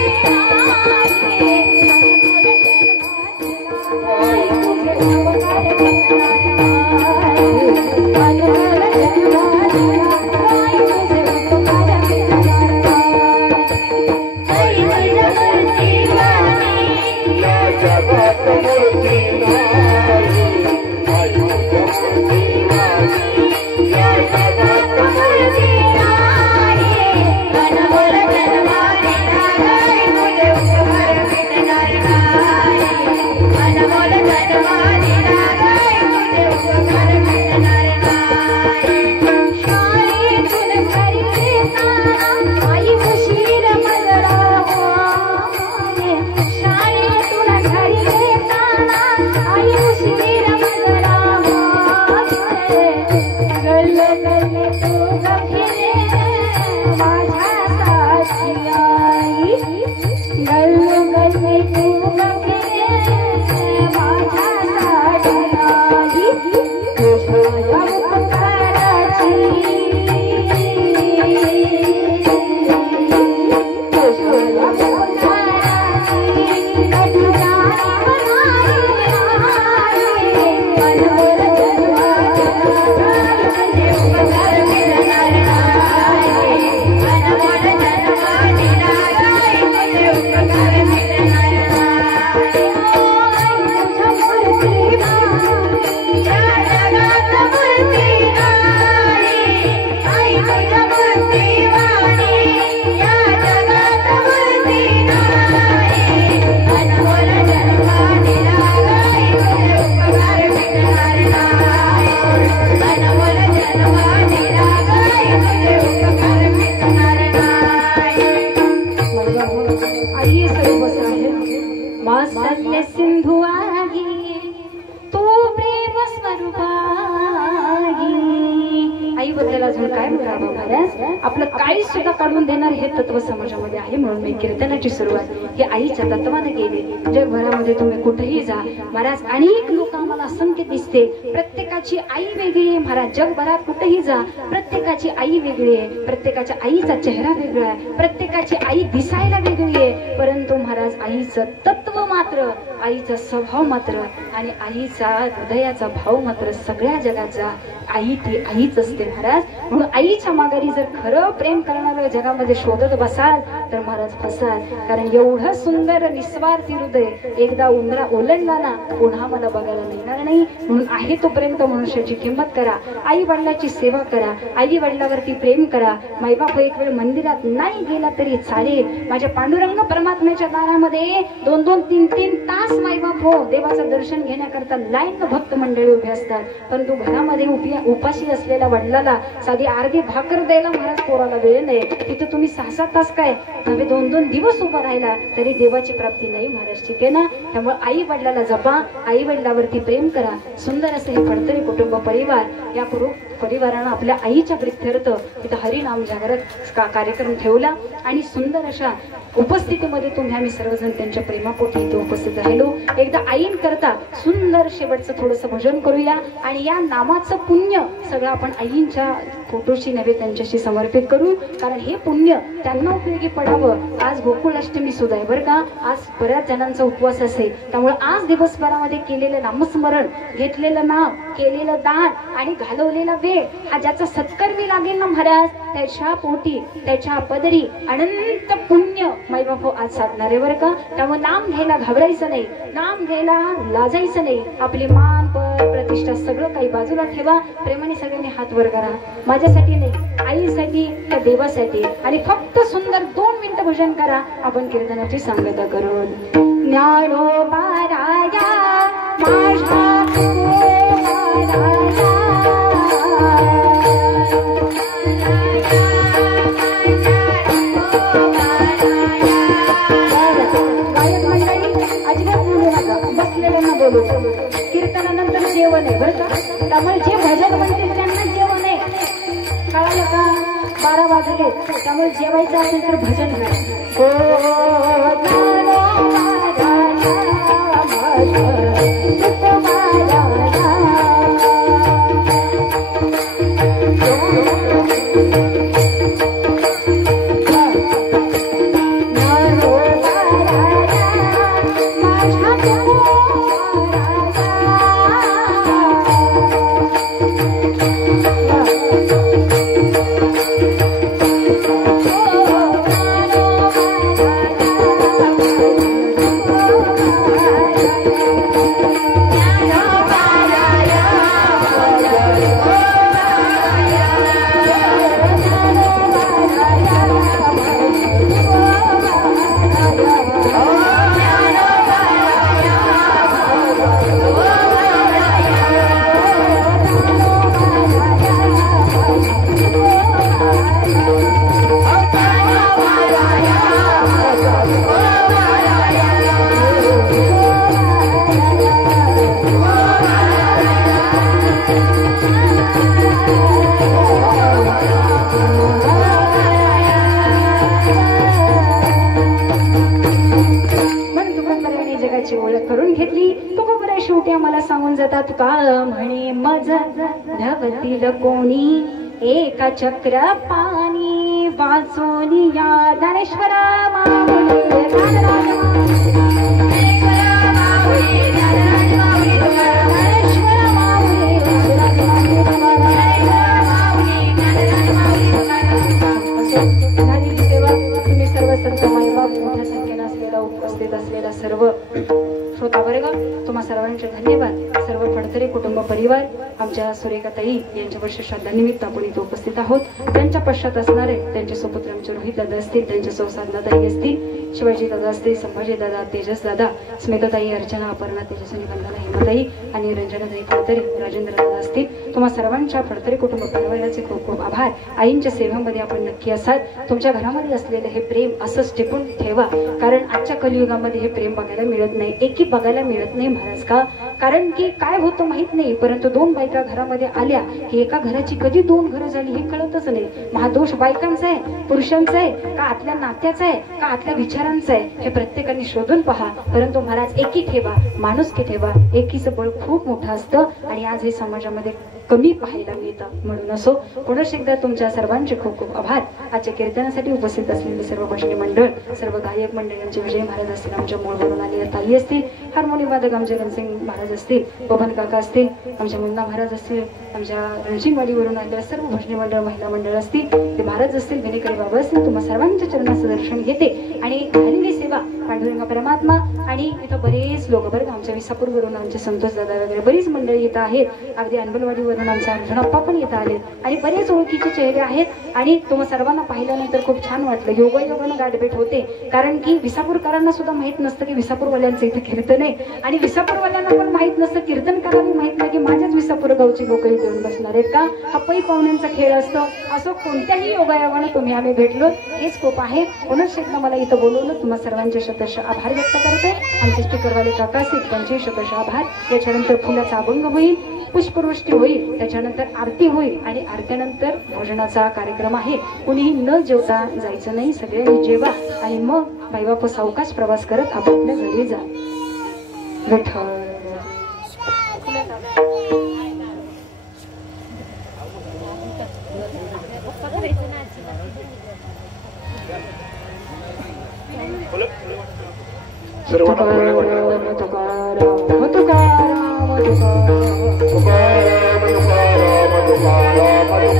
नाही, आपलं काही सुद्धा काढून देणार हे तत्व समाजामध्ये आहे. म्हणून मी कीर्तनाची सुरुवात ही आईच्या तत्वाने केली. जगभरामध्ये तुम्ही कुठेही जा महाराज, अनेक लोक आम्हाला असंख्य दिसते, प्रत्येकाची आई वेगळी आहे महाराज. जगभरात कुठेही जा, प्रत्येकाची आई वेगळी आहे, प्रत्येकाच्या आईचा चेहरा वेगळा आहे, प्रत्येकाची आई दिसायला वेगळी आहे, परंतु महाराज आईचं तत्व मात्र, आईचा स्वभाव मात्र आणि आईचा हृदयाचा भाव मात्र सगळ्या जगाचा आई ती आईच असते महाराज. म्हणून आईच्या माघारी जर खरं प्रेम करणारं जगामध्ये शोधत बसाल तर महाराज फसाल. कारण एवढं सुंदर निस्वार्थी हृदय एकदा उमरा ओलंडला ना, पुन्हा मला बघायला मिळणार नाही. म्हणून आहे तोपर्यंत मनुष्याची किंमत करा, आई वडिलाची सेवा करा, आई वडिलावरती प्रेम करा. माईबाप एक वेळ मंदिरात नाही गेला तरी चालेल, माझ्या पांडुरंग परमात्म्याच्या दारामध्ये 2-2, 3-3 तास माईबाप हो देवाचं दर्शन घेण्याकरता लाईन भक्त मंडळी उभे असतात. परंतु घरामध्ये उपाशी असलेल्या वडिलाला साधी अर्धी भाकर द्यायला महाराज पोराला वेळ नाही, तिथे तुम्ही 6-7 तास काय नव्हे 2-2 दिवस उभा राहिला तरी देवाची प्राप्ती नाही महाराज. ठीक आहे ना. त्यामुळे आई वडिलाला जपा, आई वडिलावरती प्रेम करा. सुंदर असं हे पडतरी कुटुंब परिवार, या परिवारानं आपल्या आईच्या प्रित्यर्थ इथं हरिनाम जागृत कार्यक्रम ठेवला आणि सुंदर अशा उपस्थितीमध्ये तुम्ही आम्ही सर्वजण त्यांच्या प्रेमापोटी इथे उपस्थित राहिलो. एकदा आईन करता सुंदर शेवटचं थोडंसं भजन करूया आणि या नामाचं पुण्य सगळं आपण आईंच्या फोटोशी नव्हे त्यांच्याशी समर्पित करू. कारण हे पुण्य त्यांना उपयोगी पडत राहावं. आज गोकुळाष्टमी सुद्धा आहे बरं का. आज बऱ्याच जणांचा उपवास असेल, त्यामुळे आज दिवसभरामध्ये केलेलं नामस्मरण, घेतलेलं नाव, केलेलं दान आणि घालवलेला वेळ हा ज्याचा सत्कर्मी लागेल ना महाराज, त्याच्या पोटी त्याच्या पदरी अनंत पुण्य मायबाप आज साधणार आहे बरं का. त्यामुळे नाम घ्यायला घाबरायचं नाही, नाम घ्यायला लाजायचं नाही. आपली मान पद प्रतिष्ठा सगळं काही बाजूला ठेवा. प्रेमाने सगळ्यांनी हात वर करा. माझ्यासाठी नाही, आईसाठी, त्या देवासाठी. आणि फक्त सुंदर 2 मिनिटं भजन करा. आपण कीर्तनाची सांगता करून ज्ञानोबा राजा माझा कीर्तनानंतर जेवण आहे बरं का. त्यामुळे जे भजन म्हणतील त्यांना जेवण आहे. कळालं का. 12 वाजले, त्यामुळे जेवायचं असेल तर भजन म्हणे मज धवतील कोणी एका चक्र पाणी वाचोनी या ज्ञानेश्वर तुम्ही सर्व संत मायबाप मोठ्या संख्येने असलेला उपस्थित असलेला सर्व श्रोता वर्ग, तुम्हा सर्वांचे धन्यवाद. सर्व फडतरे कुटुंब परिवार, आमच्या सुरेखाताई यांच्या वर्ष श्राद्धानिमित्त आपण इथे उपस्थित आहोत. त्यांच्या पश्चात असणारे त्यांचे सुपुत्र आमचे रोहित दादा असतील, त्यांच्या सौ साधनाताई असतील, शिवाजी दादा असतील, संभाजी दादा, तेजस दादा, स्मिताताई, अर्चना, अपर्णा, तेजस्विनी, वंदना, हेमाताई आणि रंजनाताई फडतरे, राजेंद्र दादा असतील. तुम्हा सर्वांच्या फडतरे कुटुंब परिवाराचे खूप खूप आभार. आईंच्या सेवेमध्ये आपण नक्की असाल. तुमच्या घरामध्ये असलेलं हे प्रेम असंच टिपून ठेवा, कारण आजच्या कलियुगामध्ये हे प्रेम बघायला मिळत नाही, एकी बघायला मिळत नाही महाराज. का? कारण की काय होतं माहित नाही, परंतु 2 बायका घरामध्ये आल्या की एका घराची कधी 2 घरं झाली हे कळतच नाही. महादोष बायकांचा आहे, पुरुषांचा आहे, का आतल्या नात्याचा आहे, का आतल्या विचारांचा आहे, हे प्रत्येकाने शोधून पहा. परंतु महाराज एकी ठेवा, माणुसकी ठेवा. एकीचं बळ खूप मोठं असतं आणि आज हे समाजामध्ये कमी पाहायला मिळतं. म्हणून असो, पुनश्च एकदा तुमच्या सर्वांचे खूप खूप आभार. आजच्या कीर्तनासाठी उपस्थित असलेले सर्व भजनी मंडळ, सर्व गायक मंडळांचे विजय महाराज असतील, आमच्या मूळवरून आलेल्या ताई असतील, हार्मोनियम वादक आमचे रणसिंग महाराज असतील, बबन काका असतील, आमच्या मुन्ना महाराज असतील, आमच्या रणसिंगवाडीवरून आलेल्या सर्व भजनी मंडळ, महिला मंडळ असतील, ते महाराज असतील, विनेकरी बाबा असतील, तुम्हा सर्वांच्या चरणाचं दर्शन घेते. आणि झालेली सेवा पांडुरंग परमात्मा आणि इथं बरेच लोक बरं, आमच्या विसापूरवरून आमचे संतोष दादा वगैरे बरीच मंडळी येत आहेत. अगदी अनबलवाडीवरून आमचे अर्जुनप्पा पण येत आले आणि बरेच ओळखीचे चेहरे आहेत. आणि तुम्हा सर्वांना पाहिल्यानंतर खूप छान वाटलं. योगायोगानं गाठभेट होते, कारण की विसापूरकरांना सुद्धा माहित नसतं की विसापूरवाल्यांचं इथं कीर्तन आहे, आणि विसापूरवाल्यांना पण माहित नसतं, कीर्तनकारांना माहित नाही की माझ्याच विसापूर गावची लोक इथे येऊन बसणार आहेत का. हा पै पाहुण्यांचा खेळ असतो. असं कोणत्याही योगायोगानं तुम्ही आम्ही भेटलो, हेच खूप आहे. पुनश्च एकदा मला इथं बोलवलं, तुम्हा सर्वांचे शतशः आभार व्यक्त करते. आमचे स्पीकरवाले काका असतील, त्यांचे शतशः आभार. याच्यानंतर फुलाचा अभंग होईल, पुष्पवृष्टी होईल, त्याच्यानंतर आरती होईल आणि आरतीनंतर भोजनाचा कार्यक्रम आहे. कुणीही न जेवता जायचं नाही, सगळ्यांनी जेवा आणि मग मायबाप सावकाश प्रवास करत आपापल्या घरी जा. विठ्ठल सर्वांना पुढे बघा. तुकाराम तुकाराम तुकाराम तुकाराम तुकाराम तुकाराम तुकाराम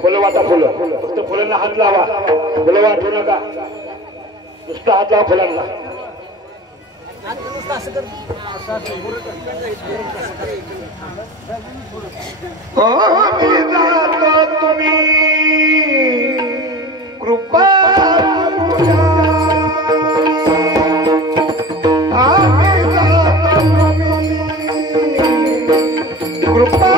फुलं वाटा फुलं फक्त फुलांना हात लावा फुलं वाटू नका नुसतं हात लावा फुलांना तुम्ही कृपा कृपा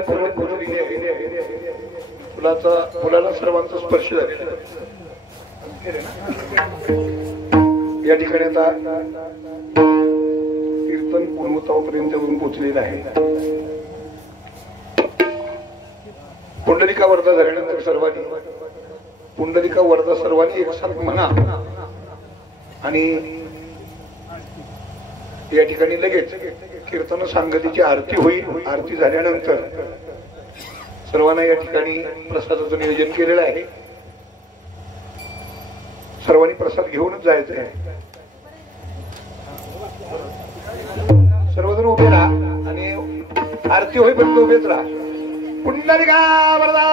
पर्वत पोचलेली आहे. फुलाला सर्वांचा स्पर्श झालेला या ठिकाणी आता कीर्तन पूर्णत्वापर्यंत येऊन पोचलेलं आहे. पुंडलिका वरदा झाल्यानंतर सर्वांनी पुंडलिका वरदा सर्वांनी एकसारखं म्हणा आणि या ठिकाणी लगेच कीर्तन सांगतीची आरती होईल. आरती झाल्यानंतर सर्वांना या ठिकाणी प्रसादाचं नियोजन केलेलं आहे. सर्वांनी प्रसाद घेऊनच जायचं आहे. सर्वजण उभे राहा आणि आरती होईपर्यंत उभेच राहा. पुंडलिका वरदा